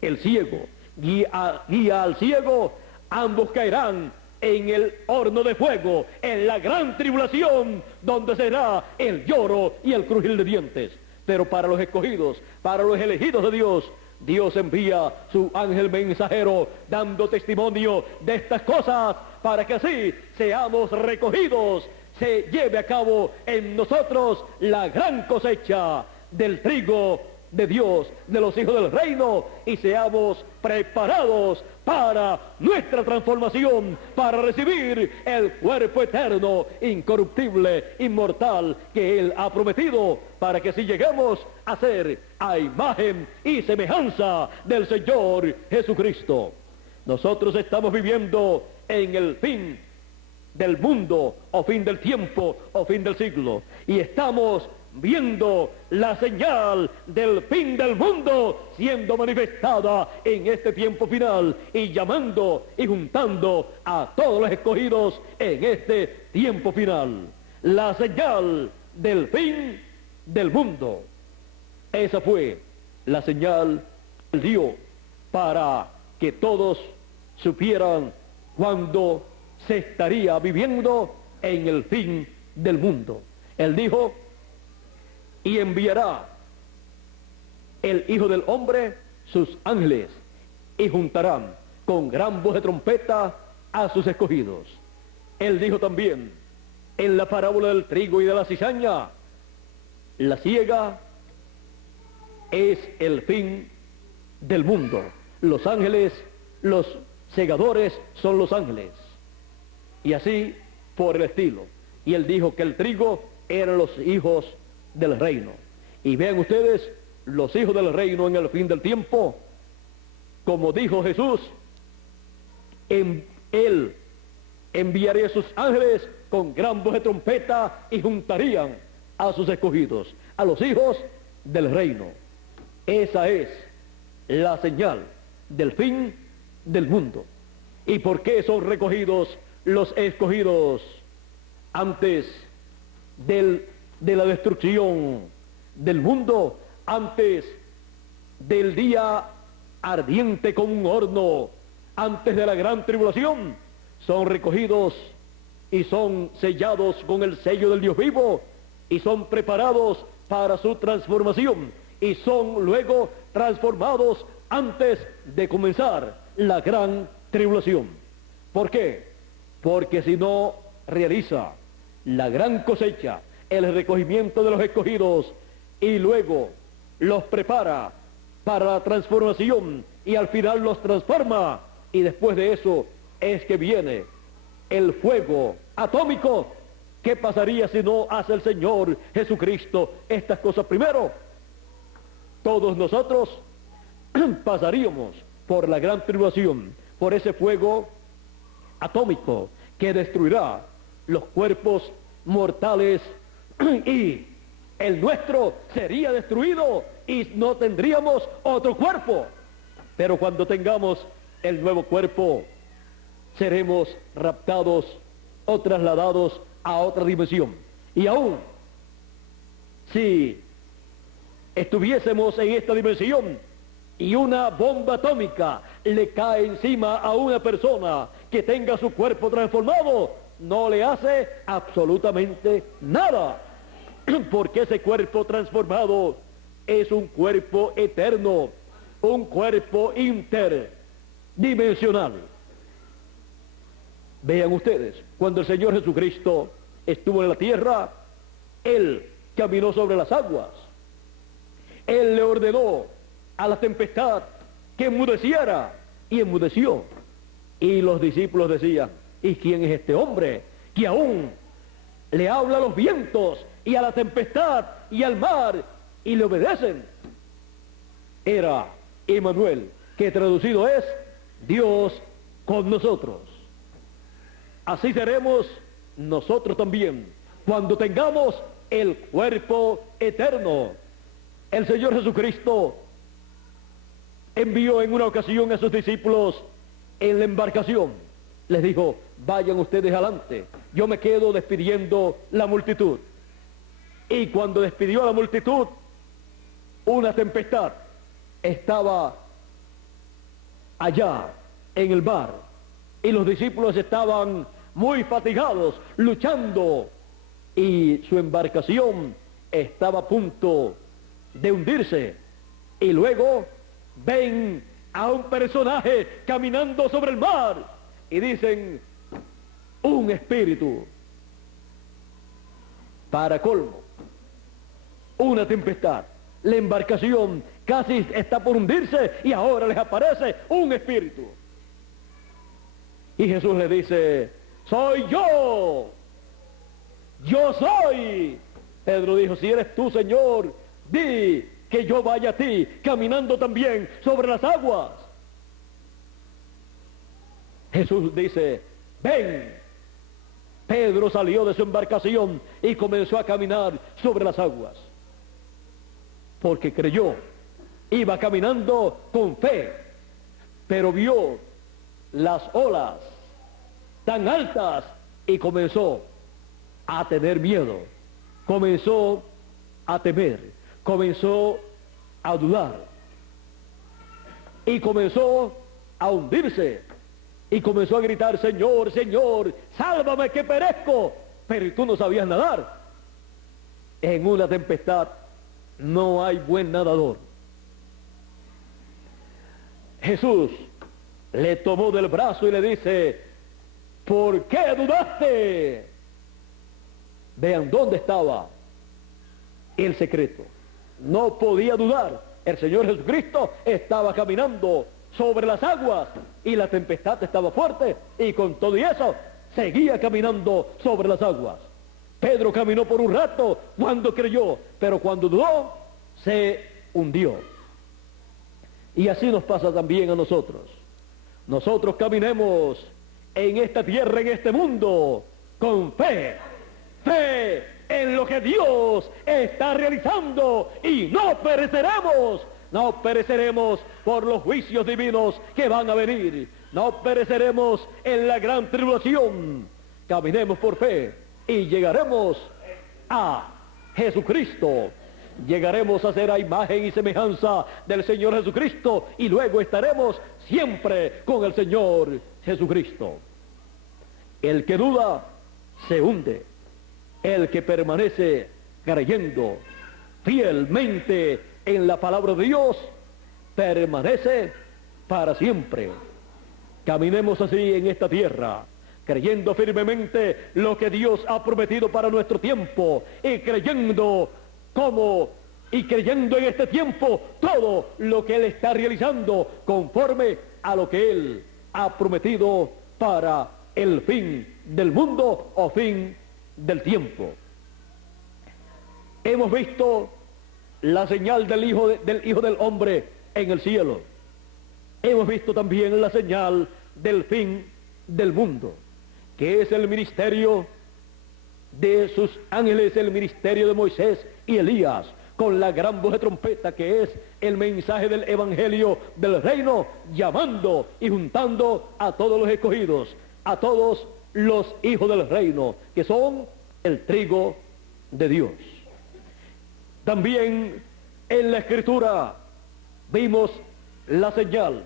el ciego guía al ciego, ambos caerán en el horno de fuego, en la gran tribulación, donde será el lloro y el crujir de dientes. Pero para los escogidos, para los elegidos de Dios, Dios envía su ángel mensajero dando testimonio de estas cosas, para que así seamos recogidos, se lleve a cabo en nosotros la gran cosecha del trigo de Dios, de los hijos del reino, y seamos preparados para nuestra transformación, para recibir el cuerpo eterno, incorruptible, inmortal, que Él ha prometido, para que si lleguemos a ser a imagen y semejanza del Señor Jesucristo. Nosotros estamos viviendo en el fin del mundo, o fin del tiempo, o fin del siglo, y estamos viendo la señal del fin del mundo siendo manifestada en este tiempo final, y llamando y juntando a todos los escogidos en este tiempo final. La señal del fin del mundo. Esa fue la señal que Él dio para que todos supieran cuándo se estaría viviendo en el fin del mundo. Él dijo, y enviará el Hijo del Hombre sus ángeles, y juntarán con gran voz de trompeta a sus escogidos. Él dijo también, en la parábola del trigo y de la cizaña, la siega es el fin del mundo. Los ángeles, los segadores son los ángeles. Y así por el estilo. Y él dijo que el trigo eran los hijos del reino. Y vean ustedes, los hijos del reino en el fin del tiempo, como dijo Jesús, él enviaría a sus ángeles con gran voz de trompeta y juntarían a sus escogidos, a los hijos del reino. Esa es la señal del fin del mundo. ¿Y por qué son recogidos los escogidos antes de la destrucción del mundo, antes del día ardiente como un horno, antes de la gran tribulación? Son recogidos y son sellados con el sello del Dios vivo y son preparados para su transformación y son luego transformados antes de comenzar la gran tribulación. ¿Por qué? Porque si no realiza la gran cosecha, el recogimiento de los escogidos y luego los prepara para la transformación y al final los transforma, y después de eso es que viene el fuego atómico. ¿Qué pasaría si no hace el Señor Jesucristo estas cosas primero? Todos nosotros pasaríamos por la gran tribulación, por ese fuego atómico que destruirá los cuerpos mortales y el nuestro sería destruido y no tendríamos otro cuerpo. Pero cuando tengamos el nuevo cuerpo, seremos raptados o trasladados a otra dimensión. Y aún si estuviésemos en esta dimensión y una bomba atómica le cae encima a una persona que tenga su cuerpo transformado, no le hace absolutamente nada, porque ese cuerpo transformado es un cuerpo eterno, un cuerpo interdimensional. Vean ustedes, cuando el Señor Jesucristo estuvo en la tierra, Él caminó sobre las aguas. Él le ordenó a la tempestad que enmudeciera, y enmudeció. Y los discípulos decían: ¿y quién es este hombre que aún le habla a los vientos y a la tempestad y al mar y le obedecen? Era Emmanuel, que traducido es Dios con nosotros. Así seremos nosotros también cuando tengamos el cuerpo eterno. El Señor Jesucristo envió en una ocasión a sus discípulos en la embarcación. Les dijo: vayan ustedes adelante, yo me quedo despidiendo la multitud. Y cuando despidió a la multitud, una tempestad estaba allá en el mar y los discípulos estaban muy fatigados, luchando, y su embarcación estaba a punto de hundirse. Y luego ven a un personaje caminando sobre el mar y dicen: un espíritu. Para colmo, una tempestad, la embarcación casi está por hundirse y ahora les aparece un espíritu. Y Jesús le dice: soy yo soy. Pedro dijo: si eres tú, Señor, di que yo vaya a ti, caminando también sobre las aguas. Jesús dice: ven. Pedro salió de su embarcación y comenzó a caminar sobre las aguas, porque creyó, iba caminando con fe, pero vio las olas tan altas y comenzó a tener miedo, comenzó a temer, comenzó a dudar y comenzó a hundirse y comenzó a gritar: Señor, Señor, sálvame que perezco. Pero tú no sabías nadar. En una tempestad no hay buen nadador. Jesús le tomó del brazo y le dice: ¿por qué dudaste? Vean dónde estaba el secreto. No podía dudar. El Señor Jesucristo estaba caminando sobre las aguas y la tempestad estaba fuerte, y con todo y eso seguía caminando sobre las aguas. Pedro caminó por un rato cuando creyó, pero cuando dudó, se hundió. Y así nos pasa también a nosotros. Nosotros caminemos en esta tierra, en este mundo, con fe. Fe en lo que Dios está realizando y no pereceremos. No pereceremos por los juicios divinos que van a venir. No pereceremos en la gran tribulación. Caminemos por fe y llegaremos a Jesucristo. Llegaremos a ser a imagen y semejanza del Señor Jesucristo y luego estaremos siempre con el Señor Jesucristo. El que duda se hunde. El que permanece creyendo fielmente en la palabra de Dios permanece para siempre. Caminemos así en esta tierra, creyendo firmemente lo que Dios ha prometido para nuestro tiempo y creyendo en este tiempo todo lo que Él está realizando conforme a lo que Él ha prometido para el fin del mundo o fin del tiempo. Hemos visto la señal del Hijo del Hombre en el cielo. Hemos visto también la señal del fin del mundo, que es el ministerio de sus ángeles, el ministerio de Moisés y Elías, con la gran voz de trompeta, que es el mensaje del evangelio del reino, llamando y juntando a todos los escogidos, a todos los hijos del reino, que son el trigo de Dios. También en la Escritura vimos la señal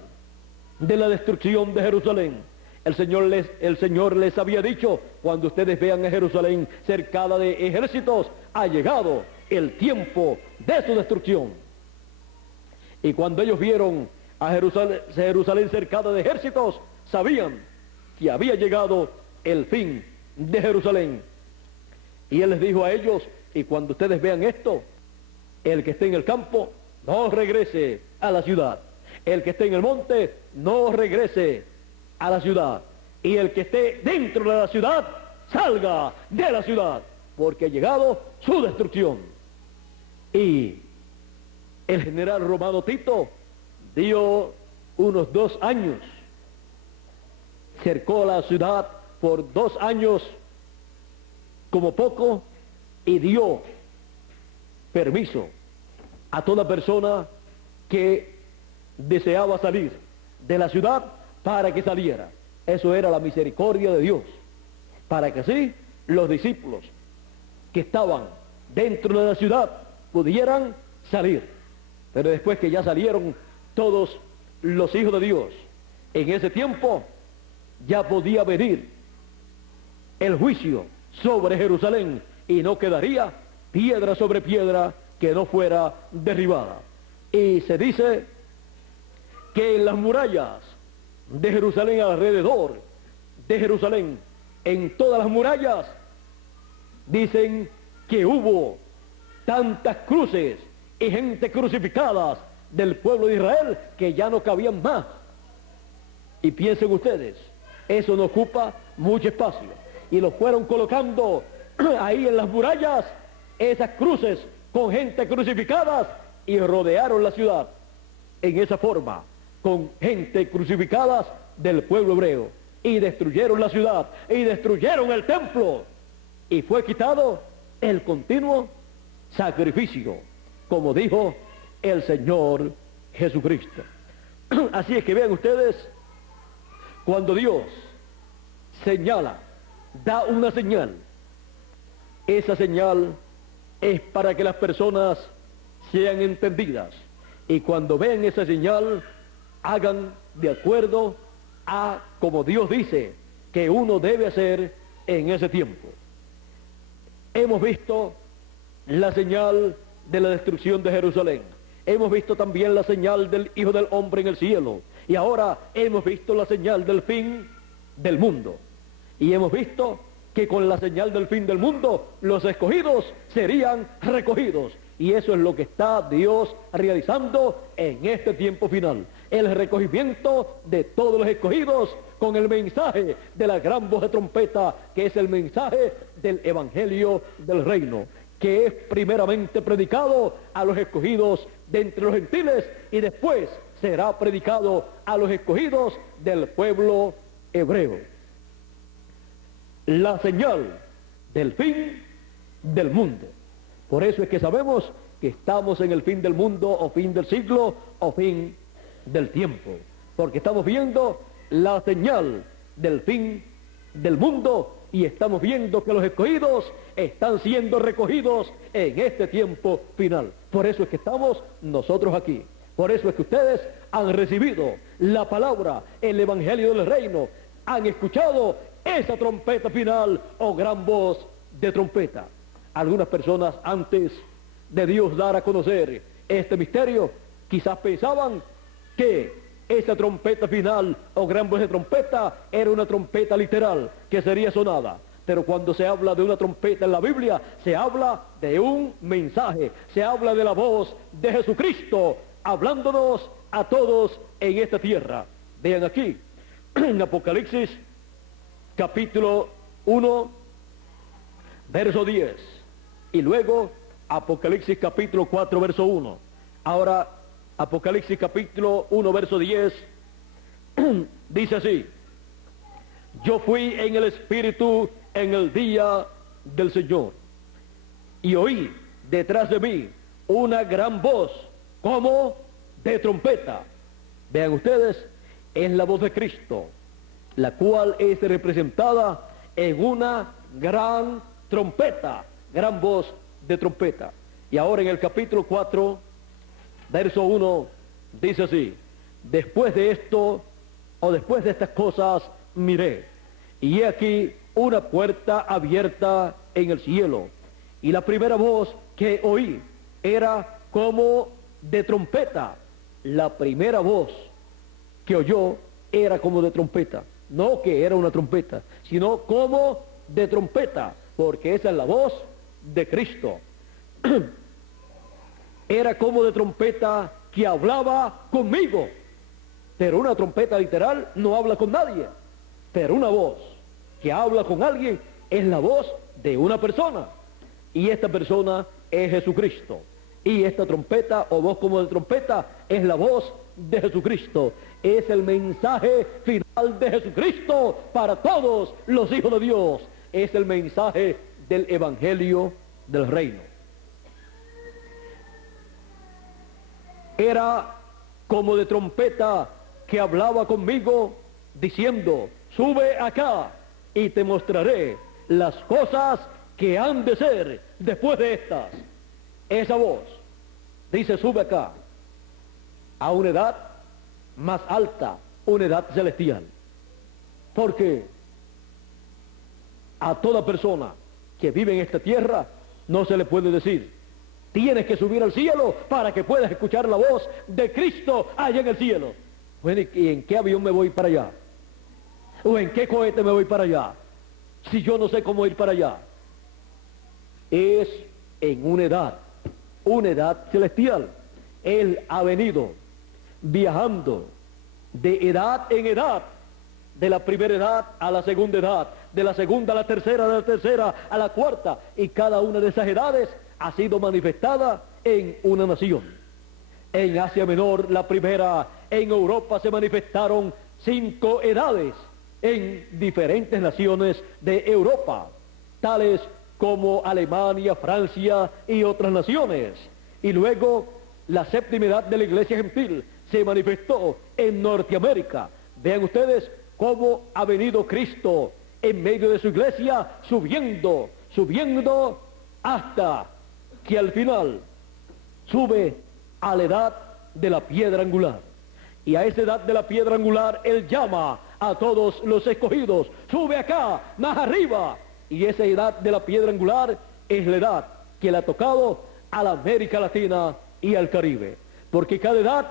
de la destrucción de Jerusalén. El Señor les había dicho: cuando ustedes vean a Jerusalén cercada de ejércitos, ha llegado el tiempo de su destrucción. Y cuando ellos vieron a Jerusalén cercada de ejércitos, sabían que había llegado el fin de Jerusalén. Y Él les dijo a ellos: y cuando ustedes vean esto, el que esté en el campo, no regrese a la ciudad. El que esté en el monte, no regrese a la ciudad. Y el que esté dentro de la ciudad, salga de la ciudad, porque ha llegado su destrucción. Y el general romano Tito dio unos 2 años, cercó la ciudad por 2 años como poco, y dio permiso a toda persona que deseaba salir de la ciudad para que saliera. Eso era la misericordia de Dios, para que así los discípulos que estaban dentro de la ciudad pudieran salir. Pero después que ya salieron todos los hijos de Dios, en ese tiempo ya podía venir el juicio sobre Jerusalén y no quedaría piedra sobre piedra que no fuera derribada. Y se dice que en las murallas de Jerusalén, alrededor de Jerusalén, en todas las murallas, dicen que hubo tantas cruces y gente crucificadas del pueblo de Israel que ya no cabían más. Y piensen ustedes, eso no ocupa mucho espacio. Y lo fueron colocando ahí en las murallas, esas cruces con gente crucificadas, y rodearon la ciudad en esa forma, con gente crucificadas del pueblo hebreo, y destruyeron la ciudad, y destruyeron el templo, y fue quitado el continuo sacrificio, como dijo el Señor Jesucristo. Así es que vean ustedes, cuando Dios señala, da una señal, esa señal es para que las personas sean entendidas, y cuando vean esa señal, hagan de acuerdo a como Dios dice que uno debe hacer en ese tiempo. Hemos visto la señal de la destrucción de Jerusalén. Hemos visto también la señal del Hijo del Hombre en el cielo. Y ahora hemos visto la señal del fin del mundo. Y hemos visto que con la señal del fin del mundo, los escogidos serían recogidos. Y eso es lo que está Dios realizando en este tiempo final. el recogimiento de todos los escogidos con el mensaje de la gran voz de trompeta, que es el mensaje del Evangelio del Reino, que es primeramente predicado a los escogidos de entre los gentiles y después será predicado a los escogidos del pueblo hebreo. La señal del fin del mundo. Por eso es que sabemos que estamos en el fin del mundo, o fin del siglo, o fin del tiempo, porque estamos viendo la señal del fin del mundo y estamos viendo que los escogidos están siendo recogidos en este tiempo final. Por eso es que estamos nosotros aquí. Por eso es que ustedes han recibido la palabra, el Evangelio del Reino, han escuchado esa trompeta final o gran voz de trompeta. Algunas personas, antes de Dios dar a conocer este misterio, quizás pensaban que esa trompeta final o gran voz de trompeta era una trompeta literal que sería sonada. Pero cuando se habla de una trompeta en la Biblia, se habla de un mensaje, se habla de la voz de Jesucristo hablándonos a todos en esta tierra. Vean aquí, en Apocalipsis capítulo 1, verso 10, y luego Apocalipsis capítulo 4, verso 1. Ahora, Apocalipsis capítulo 1, verso 10, dice así: yo fui en el Espíritu en el día del Señor, y oí detrás de mí una gran voz como de trompeta. Vean ustedes, es la voz de Cristo, la cual es representada en una gran trompeta, gran voz de trompeta. Y ahora en el capítulo 4, verso 1, dice así: después de esto, o después de estas cosas, miré, y he aquí una puerta abierta en el cielo, y la primera voz que oí era como de trompeta. La primera voz que oyó era como de trompeta, no que era una trompeta, sino como de trompeta, porque esa es la voz de Cristo. Era como de trompeta que hablaba conmigo, pero una trompeta literal no habla con nadie, pero una voz que habla con alguien es la voz de una persona, y esta persona es Jesucristo. Y esta trompeta o voz como de trompeta es la voz de Jesucristo. Es el mensaje final de Jesucristo para todos los hijos de Dios. Es el mensaje del Evangelio del Reino. Era como de trompeta que hablaba conmigo diciendo: sube acá y te mostraré las cosas que han de ser después de estas. Esa voz dice: sube acá a una edad más alta, una edad celestial, porque a toda persona que vive en esta tierra no se le puede decir: tienes que subir al cielo para que puedas escuchar la voz de Cristo allá en el cielo. Bueno, ¿y en qué avión me voy para allá? ¿O en qué cohete me voy para allá? Si yo no sé cómo ir para allá. Es en una edad celestial. Él ha venido viajando de edad en edad, de la primera edad a la segunda edad, de la segunda a la tercera, de la tercera a la cuarta, y cada una de esas edades ha sido manifestada en una nación. En Asia Menor, la primera; en Europa se manifestaron 5 edades en diferentes naciones de Europa, tales como Alemania, Francia y otras naciones. Y luego la séptima edad de la iglesia gentil se manifestó en Norteamérica. Vean ustedes cómo ha venido Cristo en medio de su iglesia, subiendo hasta que al final sube a la edad de la piedra angular. Y a esa edad de la piedra angular Él llama a todos los escogidos: sube acá, más arriba. Y esa edad de la piedra angular es la edad que le ha tocado a la América Latina y al Caribe, porque cada edad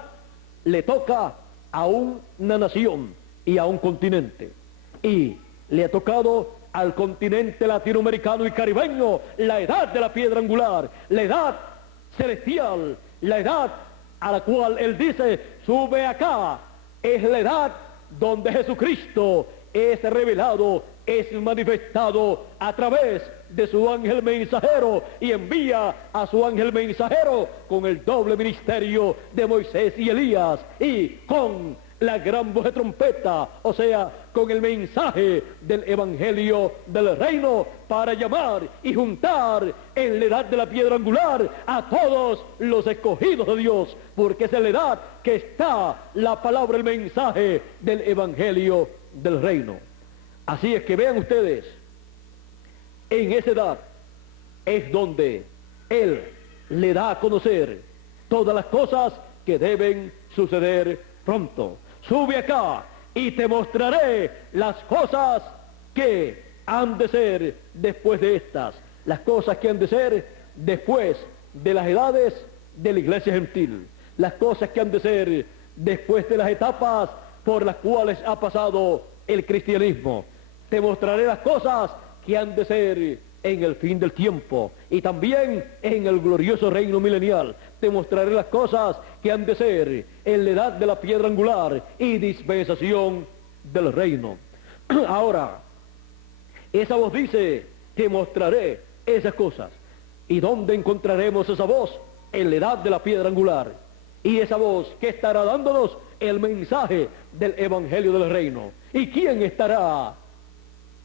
le toca a una nación y a un continente, y le ha tocado al continente latinoamericano y caribeño la edad de la piedra angular, la edad celestial, la edad a la cual él dice, sube acá, es la edad donde Jesucristo es revelado, es manifestado a través de su ángel mensajero y envía a su ángel mensajero con el doble ministerio de Moisés y Elías y con la gran voz de trompeta, o sea, con el mensaje del evangelio del reino para llamar y juntar en la edad de la piedra angular a todos los escogidos de Dios, porque es en la edad que está la palabra, el mensaje del evangelio del reino. Así es que vean ustedes, en esa edad es donde Él le da a conocer todas las cosas que deben suceder pronto. Sube acá y te mostraré las cosas que han de ser después de estas, las cosas que han de ser después de las edades de la iglesia gentil, las cosas que han de ser después de las etapas por las cuales ha pasado el cristianismo. Te mostraré las cosas que han de ser en el fin del tiempo y también en el glorioso reino milenial. Te mostraré las cosas que han de ser en la edad de la piedra angular y dispensación del reino. Ahora, esa voz dice, te mostraré esas cosas. ¿Y dónde encontraremos esa voz? En la edad de la piedra angular. Y esa voz que estará dándonos el mensaje del evangelio del reino. ¿Y quién estará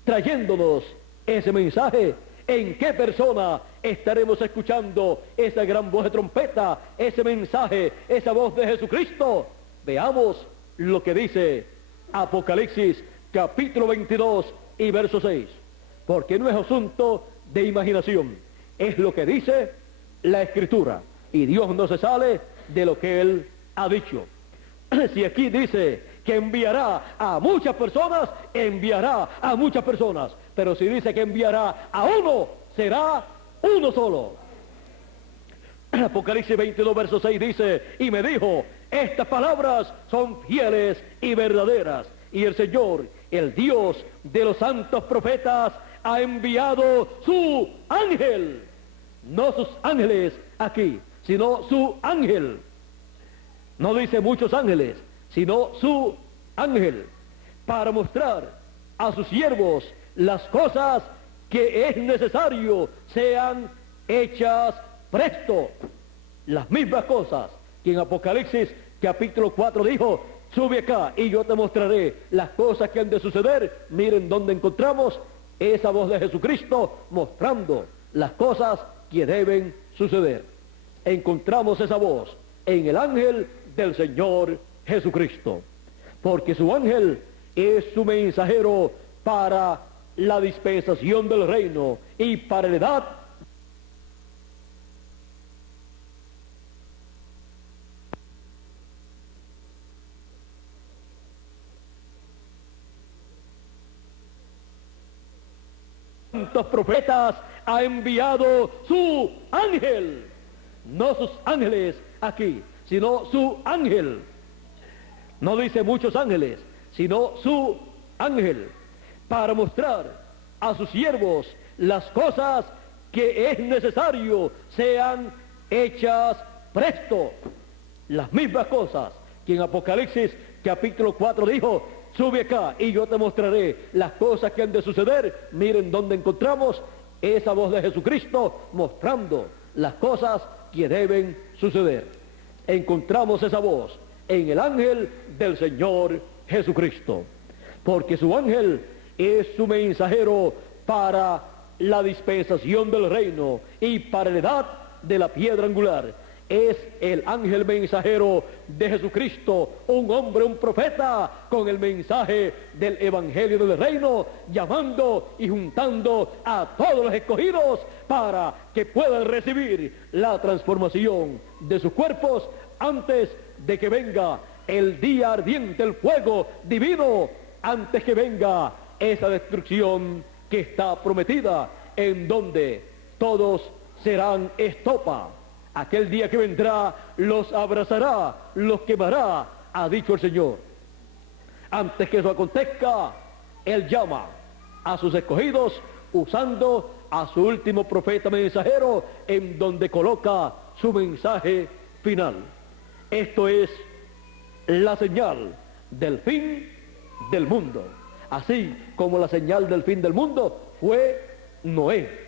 trayéndonos ese mensaje? ¿En qué persona estaremos escuchando esa gran voz de trompeta, ese mensaje, esa voz de Jesucristo? Veamos lo que dice Apocalipsis capítulo 22 y verso 6, porque no es asunto de imaginación, es lo que dice la Escritura, y Dios no se sale de lo que Él ha dicho. Si aquí dice que enviará a muchas personas, enviará a muchas personas, pero si dice que enviará a uno, será uno solo. Apocalipsis 22 verso 6 dice, y me dijo, estas palabras son fieles y verdaderas, y el Señor, el Dios de los santos profetas, ha enviado su ángel, no sus ángeles aquí, sino su ángel. No dice muchos ángeles, sino su ángel, para mostrar a sus siervos las cosas que es necesario sean hechas presto. Las mismas cosas que en Apocalipsis capítulo 4 dijo, sube acá y yo te mostraré las cosas que han de suceder. Miren dónde encontramos esa voz de Jesucristo mostrando las cosas que deben suceder. Encontramos esa voz en el ángel del Señor Jesucristo, porque su ángel es su mensajero para la dispensación del reino y para la edad santos profetas ha enviado su ángel, no sus ángeles aquí, sino su ángel. No dice muchos ángeles, sino su ángel, para mostrar a sus siervos las cosas que es necesario sean hechas presto. Las mismas cosas que en Apocalipsis capítulo 4 dijo, sube acá y yo te mostraré las cosas que han de suceder. Miren dónde encontramos esa voz de Jesucristo mostrando las cosas que deben suceder. Encontramos esa voz en el ángel del Señor Jesucristo, porque su ángel es su mensajero para la dispensación del reino y para la edad de la piedra angular. Es el ángel mensajero de Jesucristo, un hombre, un profeta, con el mensaje del evangelio del reino, llamando y juntando a todos los escogidos para que puedan recibir la transformación de sus cuerpos antes de que venga el día ardiente, el fuego divino, antes que venga esa destrucción que está prometida, en donde todos serán estopa. Aquel día que vendrá los abrazará, los quemará, ha dicho el Señor. Antes que eso acontezca, Él llama a sus escogidos usando a su último profeta mensajero, en donde coloca su mensaje final. Esto es la señal del fin del mundo. Así como la señal del fin del mundo fue Noé.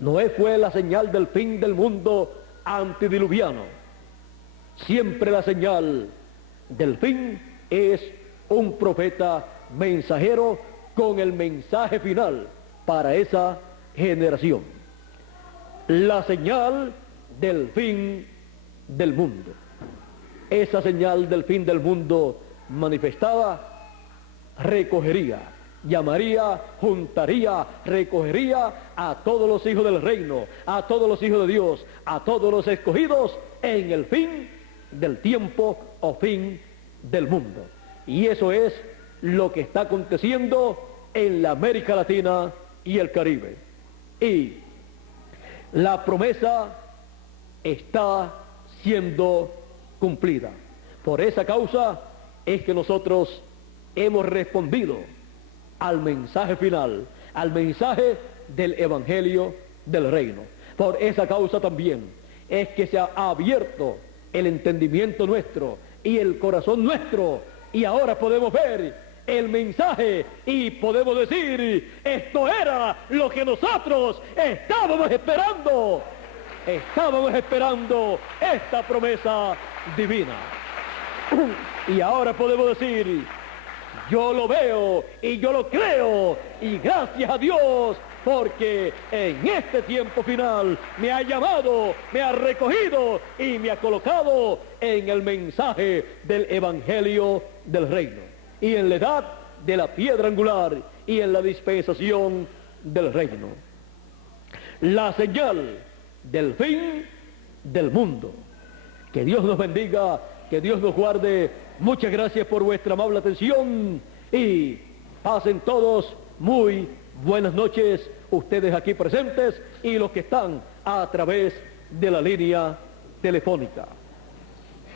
Noé fue la señal del fin del mundo antediluviano. Siempre la señal del fin es un profeta mensajero con el mensaje final para esa generación. La señal del fin del mundo. Esa señal del fin del mundo manifestada recogería, llamaría, juntaría, recogería a todos los hijos del reino, a todos los hijos de Dios, a todos los escogidos en el fin del tiempo o fin del mundo. Y eso es lo que está aconteciendo en la América Latina y el Caribe. Y la promesa está siendo cumplida. Por esa causa es que nosotros hemos respondido al mensaje final, al mensaje del Evangelio del Reino. Por esa causa también es que se ha abierto el entendimiento nuestro y el corazón nuestro, y ahora podemos ver el mensaje y podemos decir: esto era lo que nosotros estábamos esperando. Estábamos esperando esta promesa divina. Y ahora podemos decir: yo lo veo y yo lo creo, y gracias a Dios, porque en este tiempo final me ha llamado, me ha recogido y me ha colocado en el mensaje del Evangelio del Reino, y en la edad de la piedra angular, y en la dispensación del reino. La señal del fin del mundo. Que Dios nos bendiga, que Dios nos guarde. Muchas gracias por vuestra amable atención y pasen todos muy buenas noches, ustedes aquí presentes y los que están a través de la línea telefónica.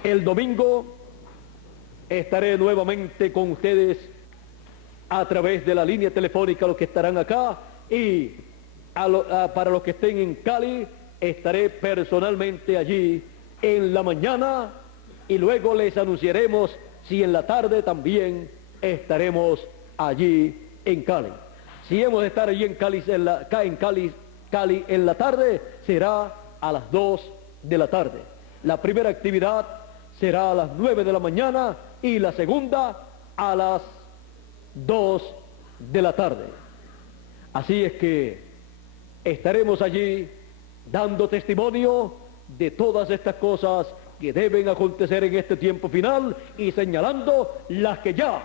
El domingo estaré nuevamente con ustedes a través de la línea telefónica, los que estarán acá, y para los que estén en Cali estaré personalmente allí en la mañana, y luego les anunciaremos si en la tarde también estaremos allí en Cali. Si hemos de estar allí en Cali en la tarde, será a las 2 de la tarde. La primera actividad será a las 9 de la mañana y la segunda a las 2 de la tarde. Así es que estaremos allí dando testimonio de todas estas cosas que deben acontecer en este tiempo final y señalando las que ya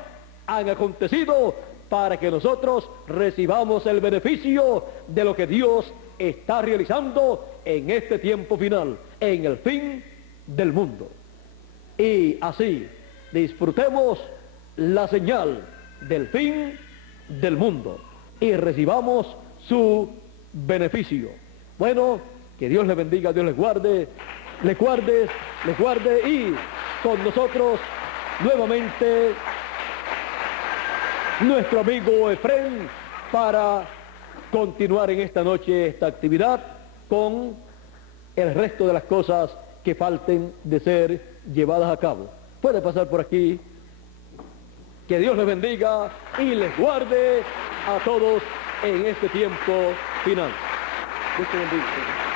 han acontecido para que nosotros recibamos el beneficio de lo que Dios está realizando en este tiempo final, en el fin del mundo. Y así disfrutemos la señal del fin del mundo y recibamos su beneficio. Bueno, que Dios les bendiga, Dios les guarde, les guarde, y con nosotros nuevamente nuestro amigo Efrén para continuar en esta noche esta actividad con el resto de las cosas que falten de ser llevadas a cabo. Puede pasar por aquí. Que Dios les bendiga y les guarde a todos en este tiempo final. Dios te bendiga.